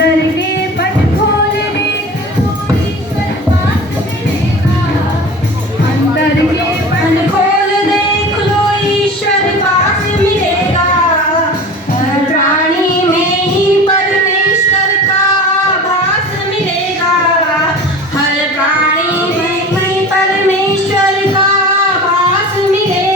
अंदर के पट खोल दे तो ईश्वर पास मिलेगा। अंदर के पट खोल दे खुलो ईश्वर पास मिलेगा। हर प्राणी में ही परमेश्वर का आभास मिलेगा। हर प्राणी में ही परमेश्वर का आभास मिले।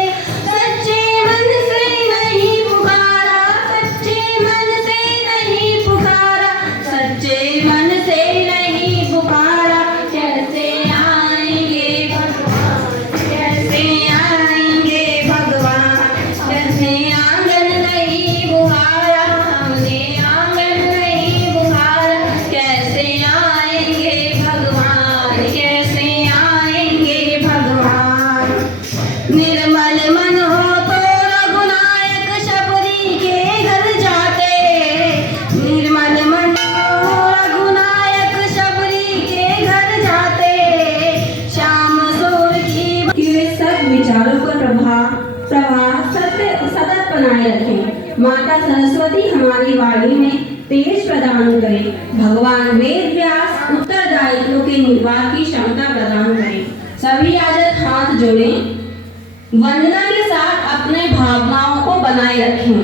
सच्चे मन से नहीं पुकारा, सच्चे मन से नहीं पुकारा, सच्चे मन से नहीं पुकारा। कैसे आएंगे भगवान, कैसे आएंगे भगवान। कैसे आंगन नहीं बुहारा, हमने आंगन नहीं बुहारा। कैसे आएंगे भगवान, कैसे आएंगे भगवान। निर्मल मन हो तो रघुनायक शबरी के घर जाते। निर्मल मन हो रघुनायक शबरी के घर जाते। श्याम सूर की सब विचारों को प्रवाह सतत बनाए रखें। माता सरस्वती हमारी वाणी में तेज प्रदान करें। भगवान वेद व्यास उत्तरदायित्व के निर्वाह की क्षमता प्रदान करें। सभी आज हाथ जोड़ें, वंदना के साथ अपने भावनाओं को बनाए रखें।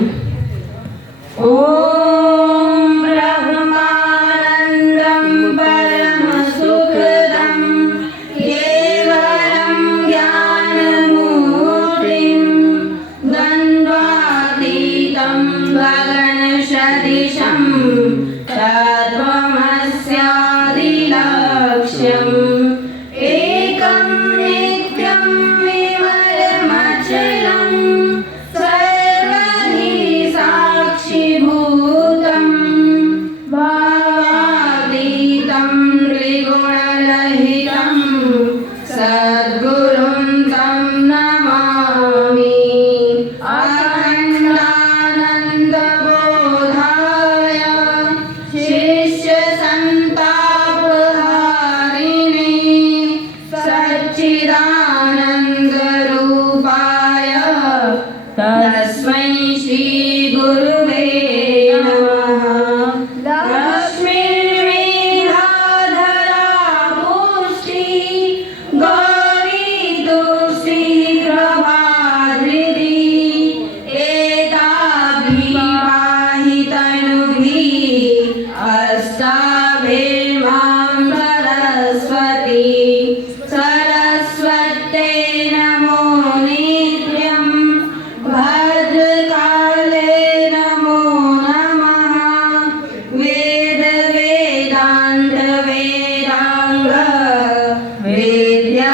ओम ब्रह्मानंदं परम सुखदं केवलं ज्ञानमूर्तिं द्वन्द्वातीतं गगनसदृशं तत्त्वमस्यादिलक्ष्यम् एकं नित्यं विमलमचलं सर्वहि साक्षिभूतं भावातीतं त्रिगुणरहितं सद्गुरुं तं नमामि। अखण्डानन्दबोधाय शिष्यसन्तापहारिणे सच्चिदानन्दरूपाय तस्मै श्रीगुरुवे नमः। लक्ष्मीर्मेधाधरा पुष्टि गौरी तुष्टि प्रभाधृति एताभिवाहितनुभिः अस्ताभिर्मां सरस्वती। सरस्वते नमो नित्यं भद्रकाले नमो नमः। वेद वेदान्त वेदांग वेद्यासानेभ्य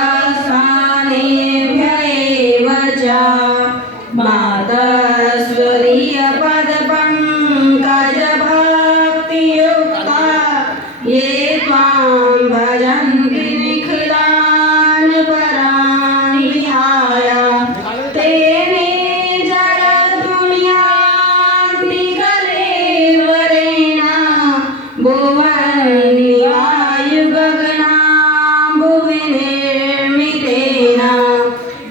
एव च। मातस्वरीय पदपङ्कज भक्तियुक्ता ये त्वां भजन्ति निखिलान् परान् विहाय। तेने जलतुल्यान्ति कलेवरेण भुवन्ति वायुगगनाम्बुवि निर्मितेन।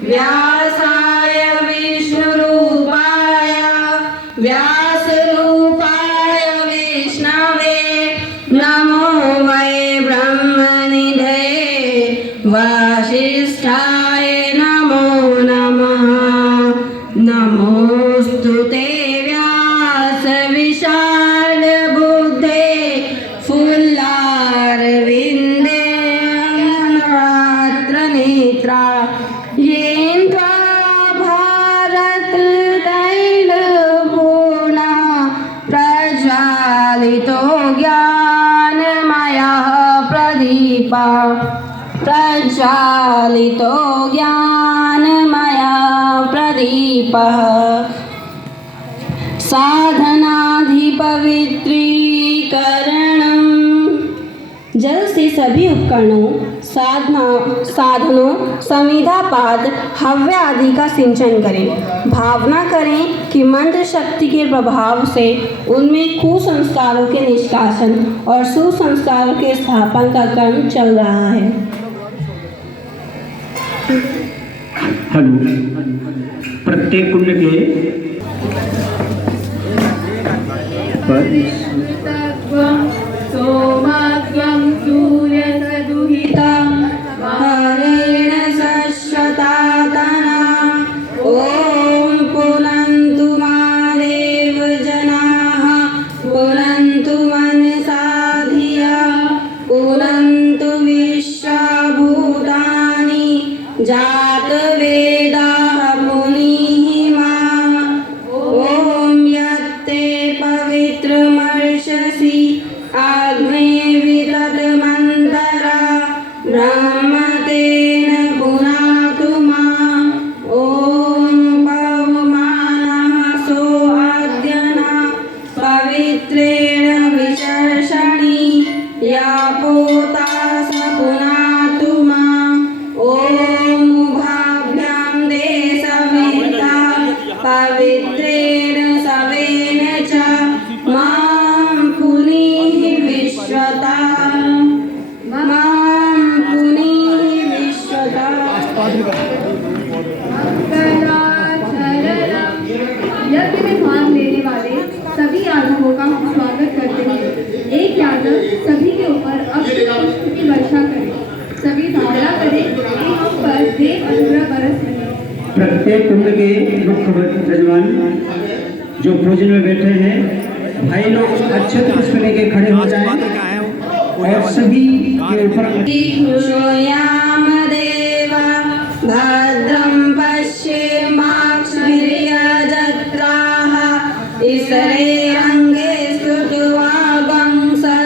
व्यासाय विष्णुरूपाय व्यासरूपाय विष्णवे नमो वै ब्रह्मनिधये वासिष्ठाय नमो नमः। नमोऽस्तु ते व्यास विशाल बुद्धे फुल्लारविन्दे अनुरात्र नेत्रा। येन त्वा भारत तैलपूर्णा प्रज्वालितो ज्ञानमयः प्रदीपः। प्रज्वालितो ज्ञानमयः प्रदीपः। साधनाधिपवित्रीकरणं। जल से सभी उपकरणों साधनों संविधा पाद हव्य आदि का सिंचन करें। भावना करें कि मंत्र शक्ति के प्रभाव से उनमें कुसंस्कारों के निष्कासन और सुसंस्कारों के स्थापन का क्रम चल रहा है। हेलो, प्रत्येक कुंड के पर तमसि अग्निर्विततमन्तरा ब्रह्मतेन पुनातु माम् ॐ पवमानमसो अद्यना पवित्रेण विशर्षणि या पोता स पुनातु माम् ॐ मुभाभ्यां दे सविता पवित्रेण सवेन च मां पुनीः विश्वता मां पुनीः विश्वता। यज्ञ में भाग लेने वाले सभी यादवों का हम स्वागत करते हैं। एक यादव सभी के ऊपर अपनी पुष्प की वर्षा करे। सभी धारणा करें कि हम पर देव अनुग्रह बरस रहे हैं। प्रत्येक कुंड के मुख्य यजमान जो भोजन में बैठे हैं, भाई लोग अक्षत पुष्प लेके खड़े हो जाएं और सभी के ऊपर ईश्वयाम देवा भद्रं पश्येमाक्षभिर्यजत्राः इसरे रंगे स्तुत्वा वंशस्तनूभिः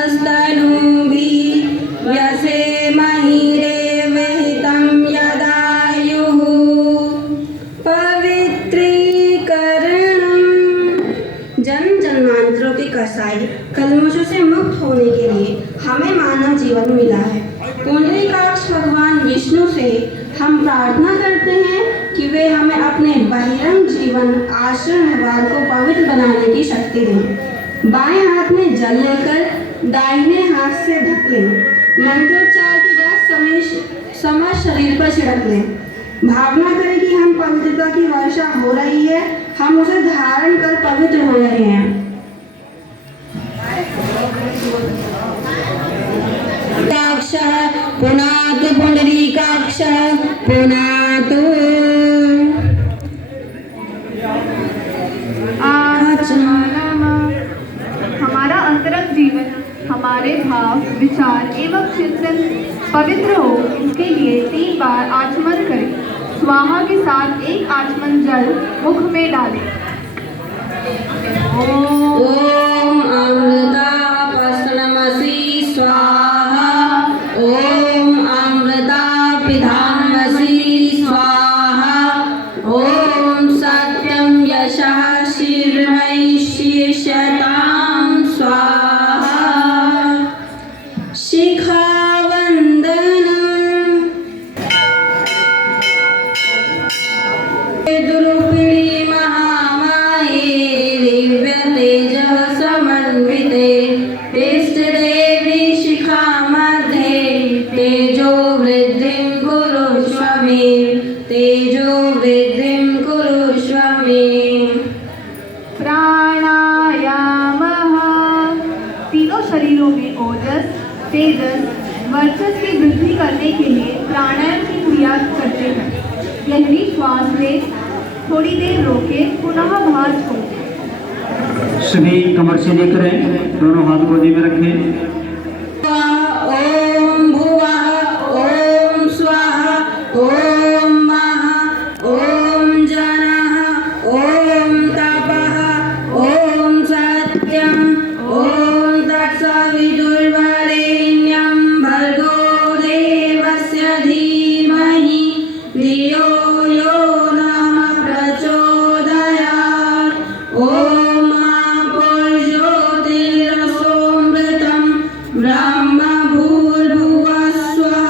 व्यसेमहि देवहितं यदायुः। पवित्रीकरणम् जन्म जन्मांतरों के कसाई कलमशों से मुक्त होने के लिए हमें मानव जीवन मिला है। पुंडरीकाक्ष भगवान विष्णु से हम प्रार्थना करते हैं कि वे हमें अपने बहिरंग जीवन आश्रम व्यवहार को पवित्र बनाने की शक्ति दें। बाएं हाथ में जल लेकर दाहिने हाथ से ढक लें। मंत्रोच्चार के बाद समय शरीर पर छिड़क लें। भावना करें कि हम पवित्रता की वर्षा हो रही है, हम उसे धारण कर पवित्र हो रहे हैं। पुनातु पुंडरीकाक्षः पुनातु। हमारा अंतरंग जीवन, हमारे भाव, विचार एवं चिंतन पवित्र हो, इसके लिए 3 बार आचमन करें। स्वाहा के साथ एक आचमन जल मुख में डालें। ओम अमृतापस्नमसि स्वाहा। ओम अमृतापिधामसि स्वाहा। ओम सत्यं यशः शीर्षयिष्यतां स्वाहा। शिखावन्दनम् दुरुपिणी महामाये दिव्यतेजः समन्विते तिष्ठदेवी शिखा मध्ये तेजो वृद्धिं कुरुष्व मे तेजो वृद्धिं कुरुष्व मे। प्राणायामः तीनों शरीरों में ओजस, तेजस, वर्चस्व की वृद्धि करने के लिए प्राणायाम की क्रिया करते हैं। गहरी श्वास लें, थोड़ी देर रोके, पुनः बाहर छोड़ें। सभी कमर से लेकर दोनों हाथ गोदी में रखें। ओम भुवः ओम स्वाहा ओम महा ओम जनः ओम तपः ओम सत्यम् ओम तत्सवितुर्वरेण्यं भर्गो देवस्य धीमहि धियो यो नः प्रचोदयात्। ओम आपोर्ज्योतिरसोमृतं ब्रह्म भूर्भुवः स्वः।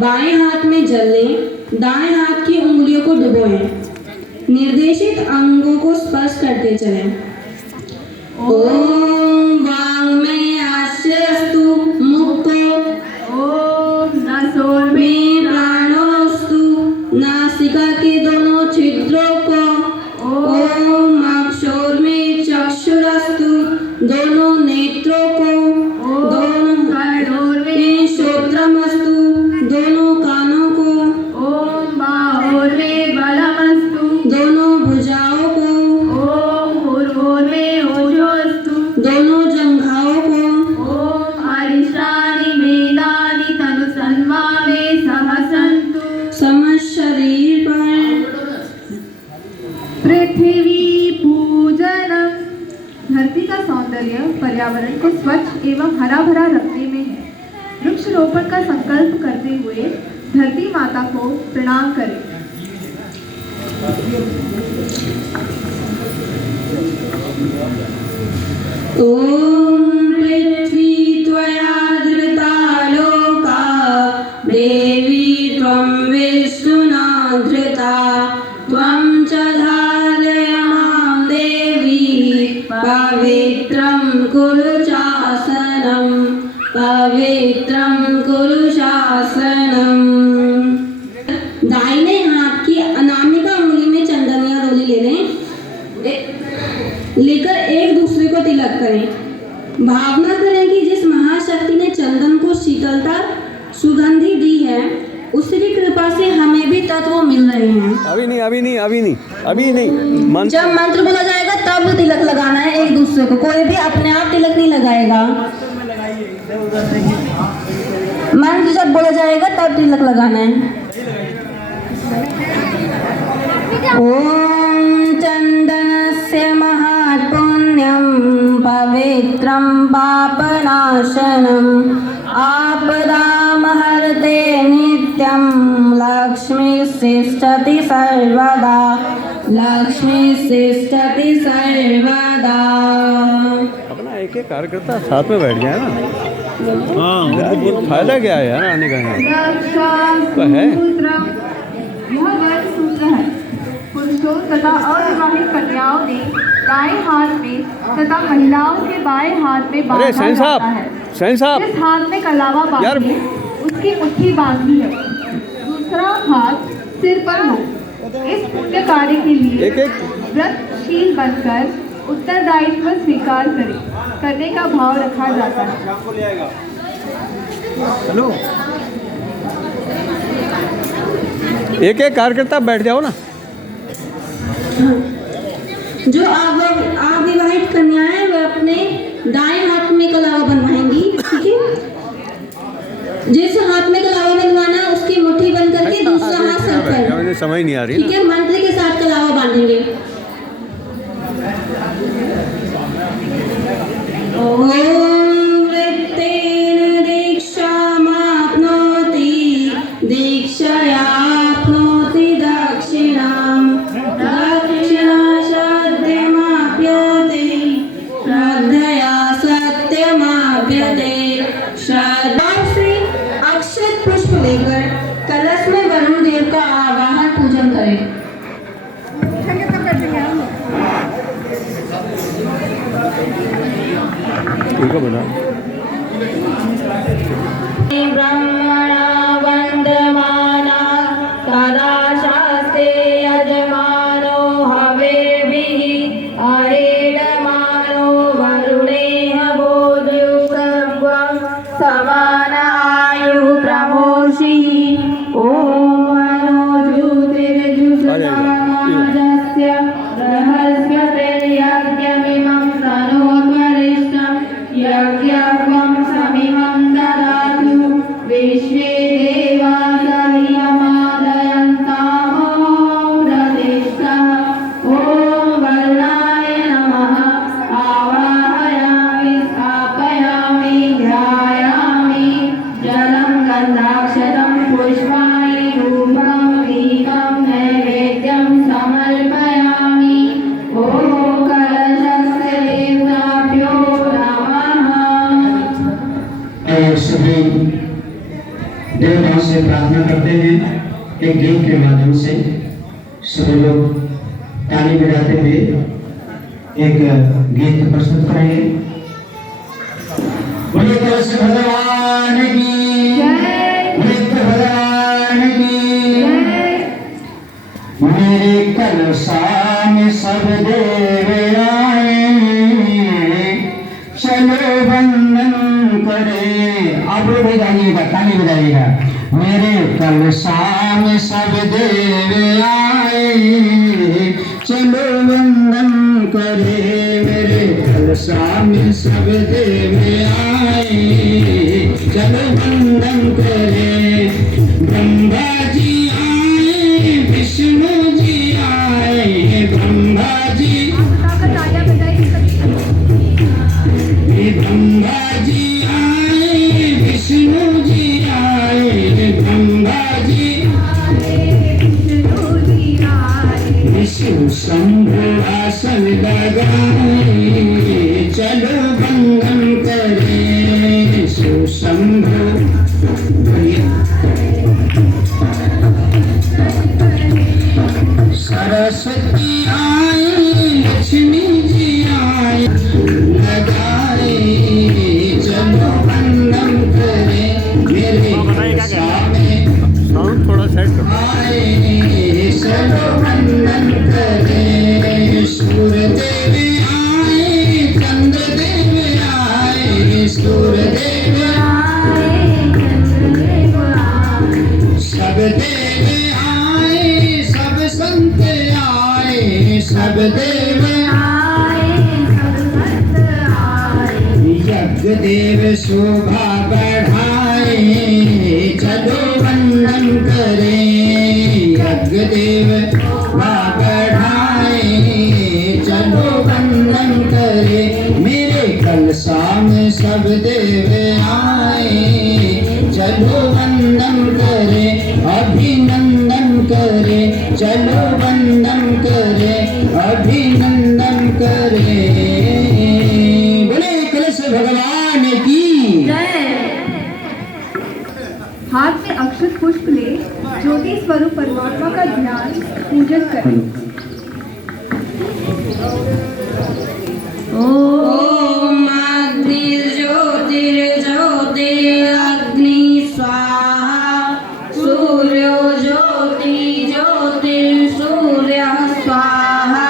बाएं हाथ में जल लें, दाएं हाथ की उंगलियों को डुबोएं। निर्देशित अंगों को स्पर्श करते चलें। ओम वाङ्मय आस्यस्तु मुक्तो ओम नसोर में प्राणोस्तु नासिका के दोनों छिद्रों को। ओम अक्षोर में चक्षुरस्तु दोनों नेत्रों को। दोनों कर्णों में श्रोत्रमस्तु दोनों कानों को। ओम बाहोर में बलमस्तु दोनों भुजाओं को। ओम भूर्भुवर में ओजोस्तु सौंदर्य पर्यावरण को स्वच्छ एवं हरा भरा रखने में है। वृक्षारोपण का संकल्प करते हुए धरती माता को प्रणाम करें। ॐ पृथ्वी त्वया धृता लोका देवी त्वं विष्णुना धृता त्वं च धारय मां देवी पवित्रं कुरु शासनं पवित्रं कुरु शासनम्। दाहिने हाथ की अनामिका उंगली में चंदनिया रोली ले लें, लेकर एक दूसरे को तिलक करें। भावना करें कि जिस महाशक्ति ने चंदन को शीतलता सुगंधि दी है, उसकी कृपा से हमें भी तत्व मिल रहे हैं। अभी नहीं मंत्र जब मंत्र बोला जाएगा तब तिलक लगाना है एक दूसरे को, कोई भी अपने आप तिलक नहीं लगाएगा। मंत्र जब बोला जाएगा तब तिलक लगाना है। ओम चंदनस्य महापुण्यं पवित्रं पापनाशनम् आपदामहर्ते नित्यं लक्ष्मीस्तिष्ठति सर्वदा लक्ष्मीस्तिष्ठति सर्वदा। अपना एक एक कार्यकर्ता साथ में बैठ जाए ना। हाँ, फायदा क्या है यार आने का यहाँ तो है। यह वर्ण सूत्र है। पुरुषों तथा अविवाहित कन्याओं ने दाएं हाथ में तथा महिलाओं के बाएं हाथ में बांधा जाता है। जिस हाथ में कलावा बांधे उसकी मुट्ठी बांधी है, दूसरा हाथ सिर पर हो। इस पुण्य कार्य के लिए व्रतशील बनकर उत्तरदायित्व स्वीकार करने का भाव रखा जाता है। हेलो, एक एक कार्यकर्ता बैठ जाओ ना। जो अविवाहित कन्याएं वे अपने दाएं हाथ में कलावा बनवाएंगी, ठीक है। जिस हाथ में कलावा बनवाना उसकी मुट्ठी बंद करके दूसरा हाथ सर पर, मुझे समझ नहीं आ रही, ठीक है। मंत्र के साथ कलावा बांधेंगे। ओम वृत्तेन दीक्षामाप्नोति दीक्षयाप्नोति दक्षिणाम् दक्षिणा सत्यमाप्यते श्रद्धया सत्यमाप्यते। श्रद्धा से अक्षत पुष्प लेकर कलश में वरुण देव का आवाहन पूजन करें। ब्रह्मणा वन्दमाना तदा शास्ते यजमानो हवेर्भिः अरेडमानो वरुणेह बोधयुक्तत्वं समान आयुः प्रमोषिः। ॐ मनोज्योतिर्जुषमाजस्य रहस्यतिर्यज्ञमिमं तनोत्वरिष्ठं यज्ञं समिमं ददातु विश्वे देवा सहियमादयन्तामो प्रतिष्ठः। ॐ वरुणाय नमः आवाहयामि स्थापयामि ध्यायामि जलं गन्धाक्षतं पुष्पाणि धूपं दीपं नैवेद्यं समर्पयामि। ॐ कलशस्य देवताभ्यो नमः। सभी देवताओं से प्रार्थना करते हैं कि गीत के माध्यम से सभी लोग ताली बजाते हुए एक गीत प्रस्तुत करेंगे। बोलिए तुलसी भगवान की जय, बुद्ध भगवान की जय। मेरे कलशा में सब देव आए, चलो वंदन करे। आप लोग भी गाइएगा, ताली बजाइएगा। मेरे कलशा में सब देव आए, चलो वंदन करे। मेरे कलशा में सब देव आए, चलो वंदन करे। ब्रह्मा जी आए, विष्णु जी आए, ब्रह्मा जी तालियां बजाइए। देव शोभा बढ़ाए, चलो वंदन करें। यज्ञ देव शोभा बढ़ाए, चलो वंदन करें। मेरे कलशा में सब देव आए, चलो वंदन करें, अभिनंदन करें। चलो वंदन करें, अभिनंदन करें। बोले कलश भगवान की। हाथ में अक्षत पुष्प ले ज्योति स्वरूप परमात्मा का ध्यान पूजन करें। ओम अग्नि स्वाहा, सूर्यो ज्योतिर्सूर्य स्वाहा,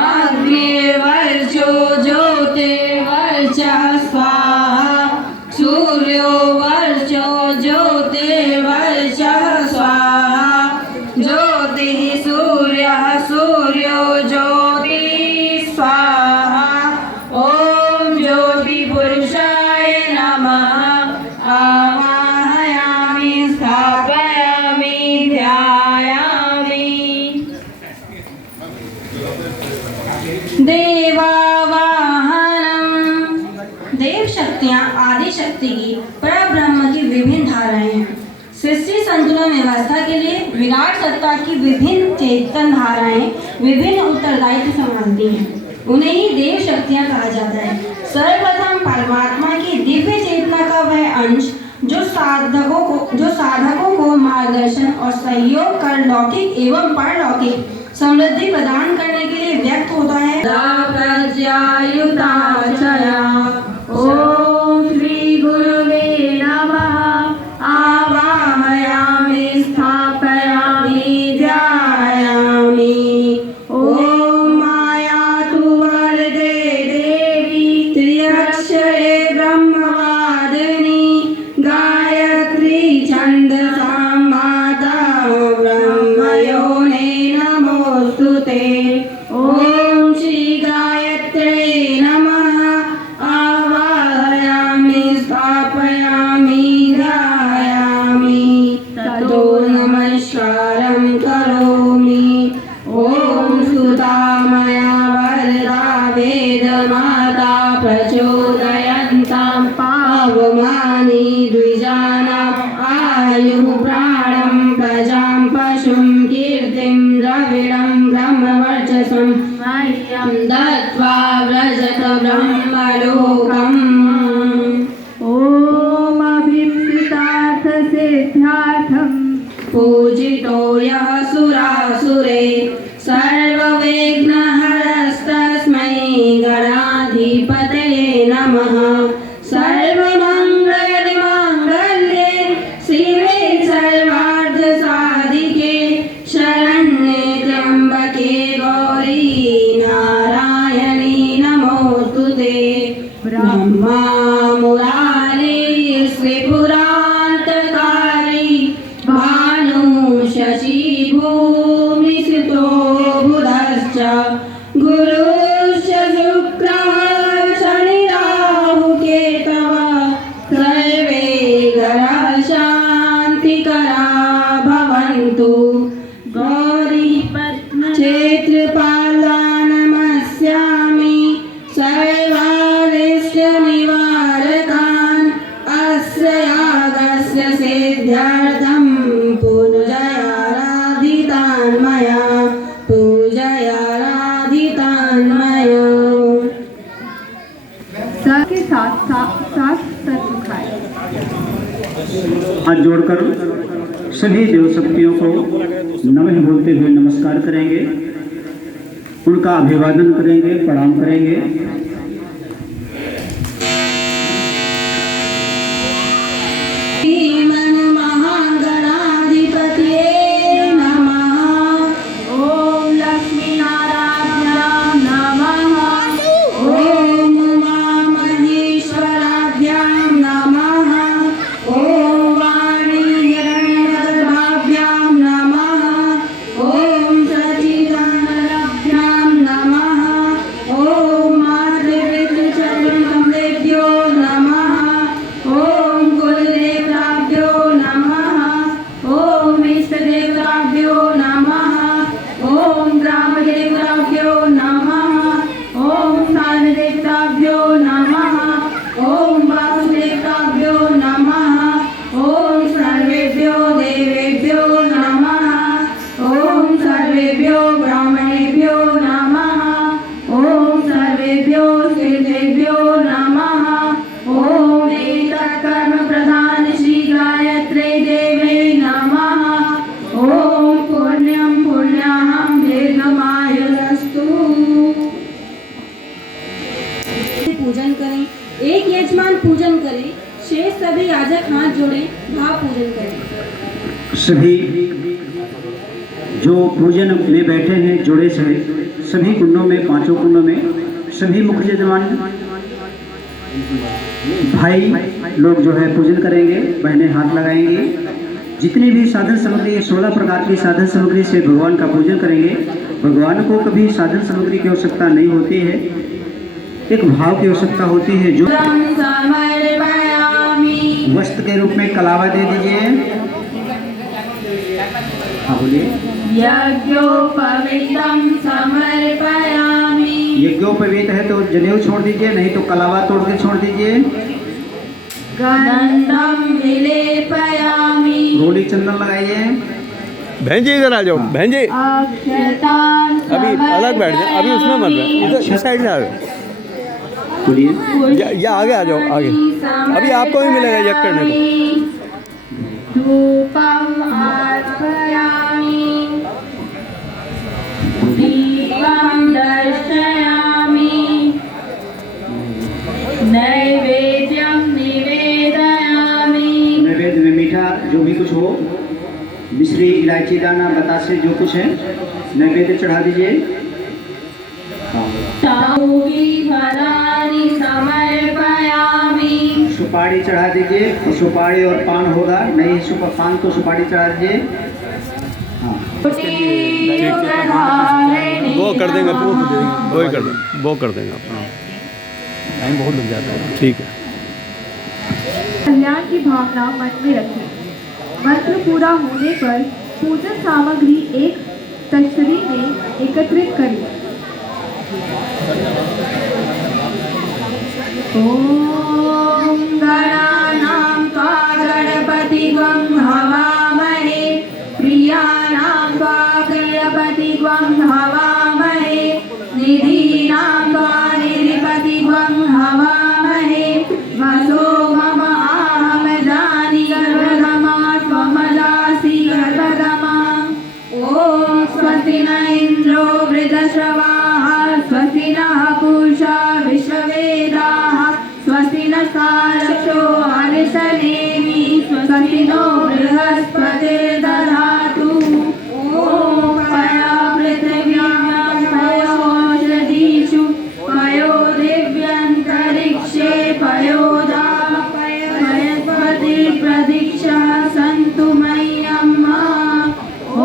अग्निर्वर्चो ज्योतिर्वर्चः स्वाहा, सूर्यो वर्चो ज्योतिर्वर्चः स्वाहा, ज्योतिः सूर्यः सूर्यो ज्योतिः स्वाहा। ओम ज्योति पुरुषाय नमः। आवाहयामि, स्थापयामि, ध्यायामि। देवावाहनम। देव शक्तियाँ आदि शक्ति की परब्रह्म की विभिन्न धाराएं हैं। सृष्टि संतुलन व्यवस्था के लिए विराट सत्ता की विभिन्न चेतन धाराएं विभिन्न उत्तरदायित्व संभालती हैं। उन्हें ही देव शक्तियाँ कहा जाता है। सर्वप्रथम परमात्मा की दिव्य चेतना का वह अंश जो साधकों को मार्गदर्शन और सहयोग कर लौकिक एवं परलौकिक समृद्धि प्रदान करने के लिए व्यक्त होता है। ओम श्री गुरुवे नमः। आवाहयामि, स्थापयामि, ध्यायामि। ओम मायातु वरदे देवी, त्र्यक्षरे ब्रह्मवादिनी, गायत्री छन्दसां माता ब्रह्मयोने नमोस्तुते। ओम श्री गायत्रे नमः। आवाहयामि, स्थापयामि, ध्यायामि। ततो नमस्कारं करोमि। ओम सुतामया वरदा वेदमाता प्रचोदयन्तां पावमानि द्विजानाम् आयुः प्राणं प्रजां पशुं कीर्तिं द्रविडं ब्रह्मवर्चसं दत्त्वा व्रजत ब्रह्मलोकम्। ओम अभीप्सितार्थ सिद्ध्यार्थम पूजितो यः सुरासुरे, सर्वविघ्नहरस्तस्मै गणाधिपतये नमः। सर्वमङ्गलमाङ्गल्ये शिवे सर्वार्थसाधिके, शरण्ये त्र्यम्बके गौरी नारायणी नमोस्तुते। ब्रह्मा मुरारी श्रीपुरान्तकारी, भानु शशि भूमिसुतो बुधश्च, गुरुश्च शुक्रः शनिराहुकेतवः, सर्वे ग्रहाः शान्तिकरा भवन्तु। गौरी क्षेत्रपाला नमस्यामि, सर्वारिष्टनिवारकान्, अस्य यागस्य सिद्ध्यर्थं पूजयाराधितान् मया, पूजयाराधितान् मया। सबके साथ साथ सर झुकाएं। हाथ जोड़कर सभी देव शक्तियों को नमः बोलते हुए नमस्कार करेंगे, उनका अभिवादन करेंगे, प्रणाम करेंगे। महागणाधिपतये नमः। ओम लक्ष्मी आराध्यां नमः। ओम उमामहेश्वराभ्यां नमः। ओम वाणी हिरण्यगर्भाभ्यां नमः। ओम सच्चिदानन्दाभ्यां नमः। ओम नमः। ॐ वासुदेवताभ्यो नमः। ॐ सर्वेभ्यो देवेभ्यो नमः। ॐ सर्वेभ्यो ब्राह्मणेभ्यो नमः। ॐ सर्वेभ्यो सिद्धेभ्यो नमः। ॐ एतत्कर्म प्रधान श्री गायत्रे देवे नमः। ॐ पुण्यं पुण्याहं दीर्घमायुरस्तु। पूजन करें। एक यजमान पूजन करे, शेष सभी याजक हाथ जोड़े भाव पूजन करें। सभी जो पूजन में बैठे हैं जोड़े सभी कुंडों में, पांचों कुंडों में सभी मुख्य यजमान भाई लोग जो है पूजन करेंगे, बहनें हाथ लगाएंगी। जितनी भी साधन सामग्री 16 प्रकार की साधन सामग्री से भगवान का पूजन करेंगे। भगवान को कभी साधन सामग्री की आवश्यकता नहीं होती है, एक भाव की आवश्यकता होती है। जो वस्त्र के रूप में कलावा दे दीजिए। हाँ बोलिए। यज्ञोपवीतं समर्पयामि। यज्ञोपवीत है तो जनेऊ छोड़ दीजिए, नहीं तो कलावा तोड़ के छोड़ दीजिए। गंधं विलेपयामि। रोली चंदन लगाइए। बहन जी इधर आ जाओ, बहन जी अक्षतान् अभी अलग बैठ जाओ, अभी उसमें मत बैठ, इधर इस साइड से आ जाओ। बोलिए। या आगे आ जाओ, आगे अभी आपको भी मिलेगा यज्ञ करने को। धूपम् अर्पयामि। दीपं दर्शयामि। नैवेद्यं निवेदयामि। नैवेद्य में मीठा जो भी कुछ हो, मिश्री, इलायची दाना, बतासे जो कुछ है नैवेद्य चढ़ा दीजिए। ताम्बूली फलानि समर्पयामि। सुपारी चढ़ा दीजिए, और सुपारी और पान होगा, नहीं पान तो सुपारी चढ़ा दीजिए। हाँ वो कर देंगे, वो कर देंगे, वो कर देंगे आप। टाइम बहुत लग जाता है। ठीक है। कल्याण की भावना मन में रखें। मंत्र पूरा होने पर पूजन सामग्री एक तश्तरी में एकत्रित करें। ॐ गणानां त्वा गणपतिं हवामहे। प्रियाणां त्वा प्रियपतिं हवामहे। निधीनां त्वा निधिपतिं हवामहे। वसो मम आहमदानि गर्भगमा त्वमदासि गर्भगमा। ॐ स्वस्ति न इन्द्रो वृद्धश्रवाः। स्वस्ति नः पूषा विश्ववेदाः। स्वस्ति न सारक्षो हरिशनेमि। स्वस्ति नो बृहस्पतिर्दधातु। ॐ पया पृथिव्यां पयोषधीषु पयो दिव्यन्तरिक्षे पयोदा पयस्पति प्रदीक्षा सन्तु मह्यम्। ॐ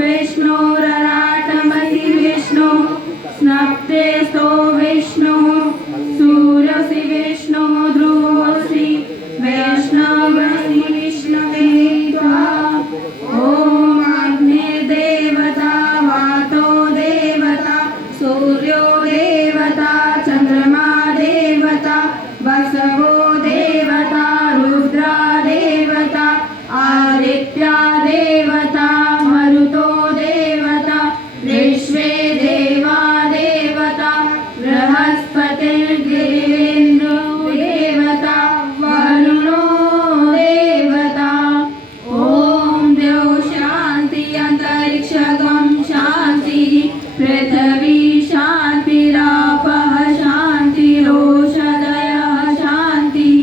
विष्णोरराटमसि विष्णु स्नप्ते स्तो विष्णु सूर्यसि विष्णु ध्रुवसि वैष्णवसि विष्णवे त्वा। ॐ अग्निर्देवता वातो देवता सूर्यो देवता चन्द्रमा देवता वसवो देवता रुद्रा देवता आदित्या देवता मरुतो देवता विश्वे देवा देवता बृहस्पतिर्देवेन्द्रो देवता वरुणो देवता। ॐ द्यौ शान्ति अन्तरिक्षगं शान्तिः पृथिवी शान्तिरापः शान्तिरोषधयः शान्तिः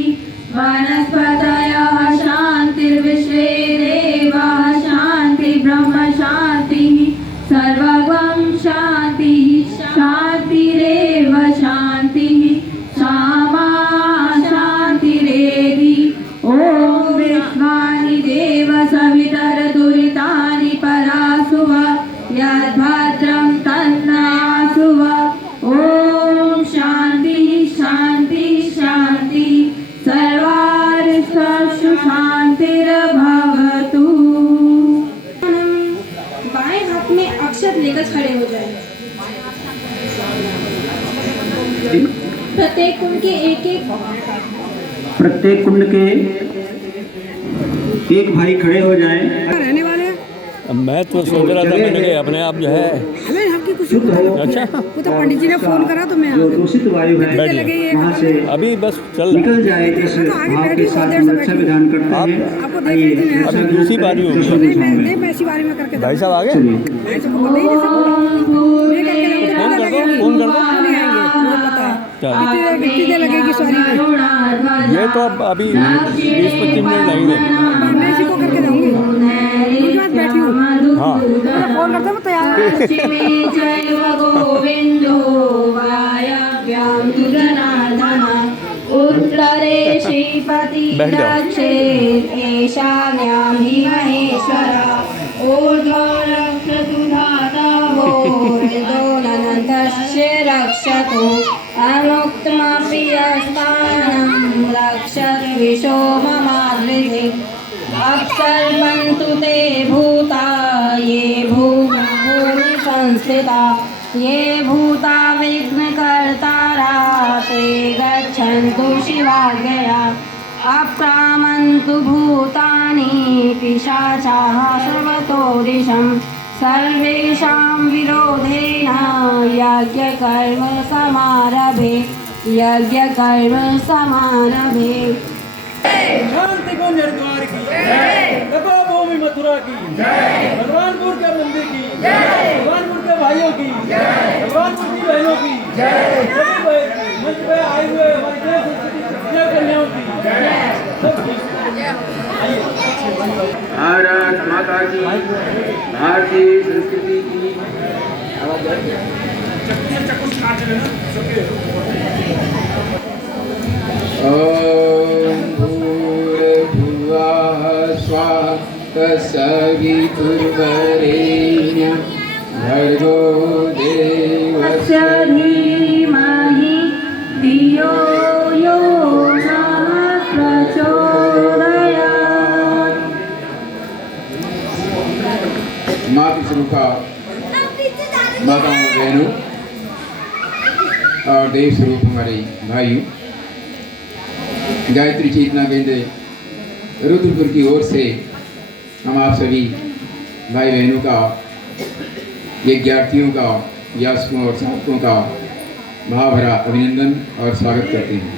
वनस्पतयः शान्तिर्विश्वे देवाः शान्ति ब्रह्म शान्तिः सर्वगं शान्तिः शान्तिरेव शान्तिः सामा शान्तिरेधि। ॐ विश्वानि देव सवितरदुरितानि परासुव यद्भद्रं तन्नासुव। ॐ शान्तिः शान्तिः शान्तिः सर्वारिष्टसु शान्तिर्भवतु। बाएं हाथ में अक्षत लेकर खड़े हो जाए। प्रत्येक प्रत्येक कुंड के प्रत्येक कुंड के एक भाई खड़े हो जाएं। रहने वाले हैं। अब मैं तो सोच रहा था, मैंने कहा अपने आप जो है। हमें आपकी कुछ अच्छा, वो तो पंडित जी ने फोन करा तो मैं आ जो गई। दूषित वायु है बैठ गए। वहाँ से अभी बस चल निकल जाए, इस भाव के साथ हम रक्षा विधान करते हैं। आपको देख रही थी मैं। रक्षा अभी दूसरी विधान बारी करें, होगी। तो नहीं मैं सब नहीं मैं इसी बारे में करके भाई साहब आ गए। चलिए। भाई साहब को नहीं मैं करके फोन कर दो, फोन कर दो। नहीं आएंगे, मुझे पता है। चल। कितनी देर लगेगी सॉरी में? ये तो अब अभी 20-25 मिनट लगेंगे। मैं इसी को करके जाऊंगी। उनके पास बैठी हूँ। हाँ मेरा फोन करता हूँ तैयार है। उत्तरे श्रीपति बैठ जाओ। दक्षे ईशान्यां हि महेश्वरा ऊर्ध्वरक्षतु धातवो हृदोनन्तस्य रक्षतु अनुक्तमपि यस्तानं रक्षतु विशो ममादृते अप्सर्पन्तु ते भूता ये भूमि संस्थिता ये भूता विघ्नकर्तारा ते गच्छन्तु शिवाज्ञया अप्रामन्तु भूतानि पिशाचाः सर्वतो दिशं सर्वेषां विरोधेन यज्ञकर्म समारभे यज्ञकर्म समारभे। शांति को हरिद्वार की तपो भूमि मथुरा की भगवानपुर के मंदिर की भगवानपुर के भाइयों की भगवानपुर की बहनों की सभी मंच पे आए हुए हमारे देश संस्कृति कन्याओं की भारत माता की, भारतीय संस्कृति की। ओम भूर्भुवः स्वः तत्सवितुर्वरेण्यं भर्गो देवस्य धीमहि धियो यो नः प्रचोदयात्। मातृस्वरूपा माताओं बहनों और देव स्वरूप हमारे भाइयों, गायत्री चेतना केंद्र रुद्रपुर की ओर से हम आप सभी भाई बहनों का, यज्ञार्थियों का, व्यासकों और साधकों का भावभरा अभिनंदन और स्वागत करते हैं।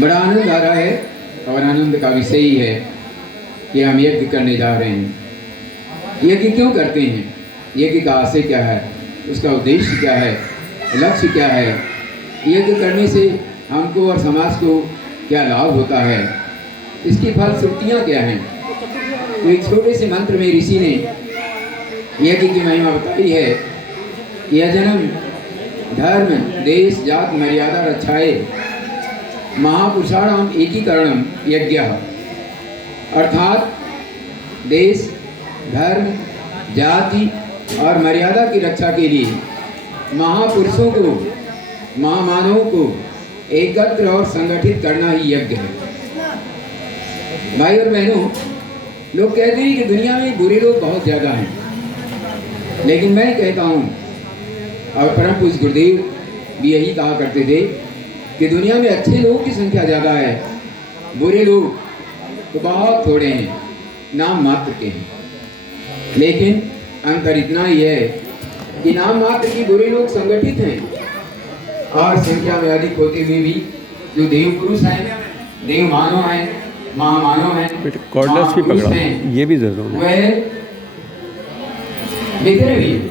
बड़ा आनंद आ रहा है और आनंद का विषय ही है कि हम यज्ञ करने जा रहे हैं। यज्ञ क्यों करते हैं? यज्ञ का आशय क्या है? उसका उद्देश्य क्या है? लक्ष्य क्या है? यज्ञ करने से हमको और समाज को क्या लाभ होता है? इसकी फलश्रुतियाँ क्या हैं? तो एक छोटे से मंत्र में ऋषि ने यज्ञ की महिमा बताई है। यह जन्म धर्म देश जात मर्यादा रक्षाए महापुरुषाणाम एकीकरणम यज्ञ, अर्थात देश धर्म जाति और मर्यादा की रक्षा के लिए महापुरुषों को, महामानवों को एकत्र और संगठित करना ही यज्ञ है। भाई और बहनों, लोग कहते हैं कि दुनिया में बुरे लोग बहुत ज़्यादा हैं, लेकिन मैं कहता हूँ और परम पूज्य गुरुदेव भी यही कहा करते थे कि दुनिया में अच्छे लोगों की संख्या ज़्यादा है, बुरे लोग तो बहुत थोड़े हैं, नाम मात्र के हैं। लेकिन अंतर इतना ही है कि नाम मात्र की बुरे लोग संगठित हैं और संख्या में अधिक होते हुए भी जो देव पुरुष हैं, देव मानव हैं, महामानव हैं, कॉर्डलेस भी पकड़ा, ये भी जरूर है। वह बिखरे हुए हैं।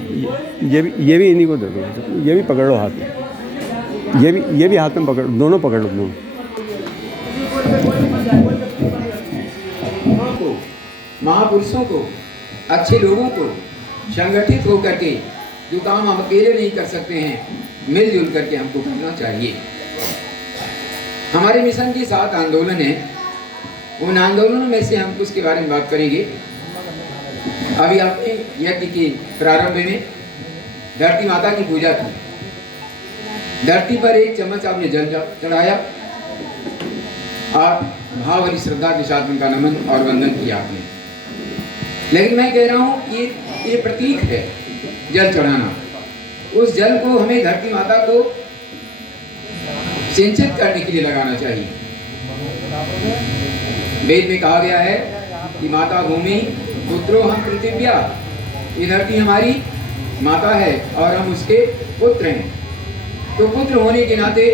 ये भी इन्हीं को दे दो, ये भी पकड़ लो हाथ में, ये भी हाथ में पकड़, दोनों पकड़ लो दोनों। महापुरुषों को, अच्छे लोगों को संगठित होकर के जो काम हम अकेले नहीं कर सकते हैं, मिलजुल करके हमको करना चाहिए। हमारे मिशन के 7 आंदोलन हैं, उन आंदोलनों में से हम कुछ के बारे में बात करेंगे। अभी आपने यज्ञ के प्रारंभ में धरती माता की पूजा की, धरती पर 1 चम्मच आपने जल चढ़ाया और भाव भरी श्रद्धा के साथ उनका नमन और वंदन किया आपने। लेकिन मैं कह रहा हूँ ये प्रतीक है जल चढ़ाना। उस जल को हमें धरती माता को सिंचित करने के लिए लगाना चाहिए। वेद में कहा गया है कि माता भूमि पुत्रो हम पृथिव्या, ये धरती हमारी माता है और हम उसके पुत्र हैं। तो पुत्र होने के नाते,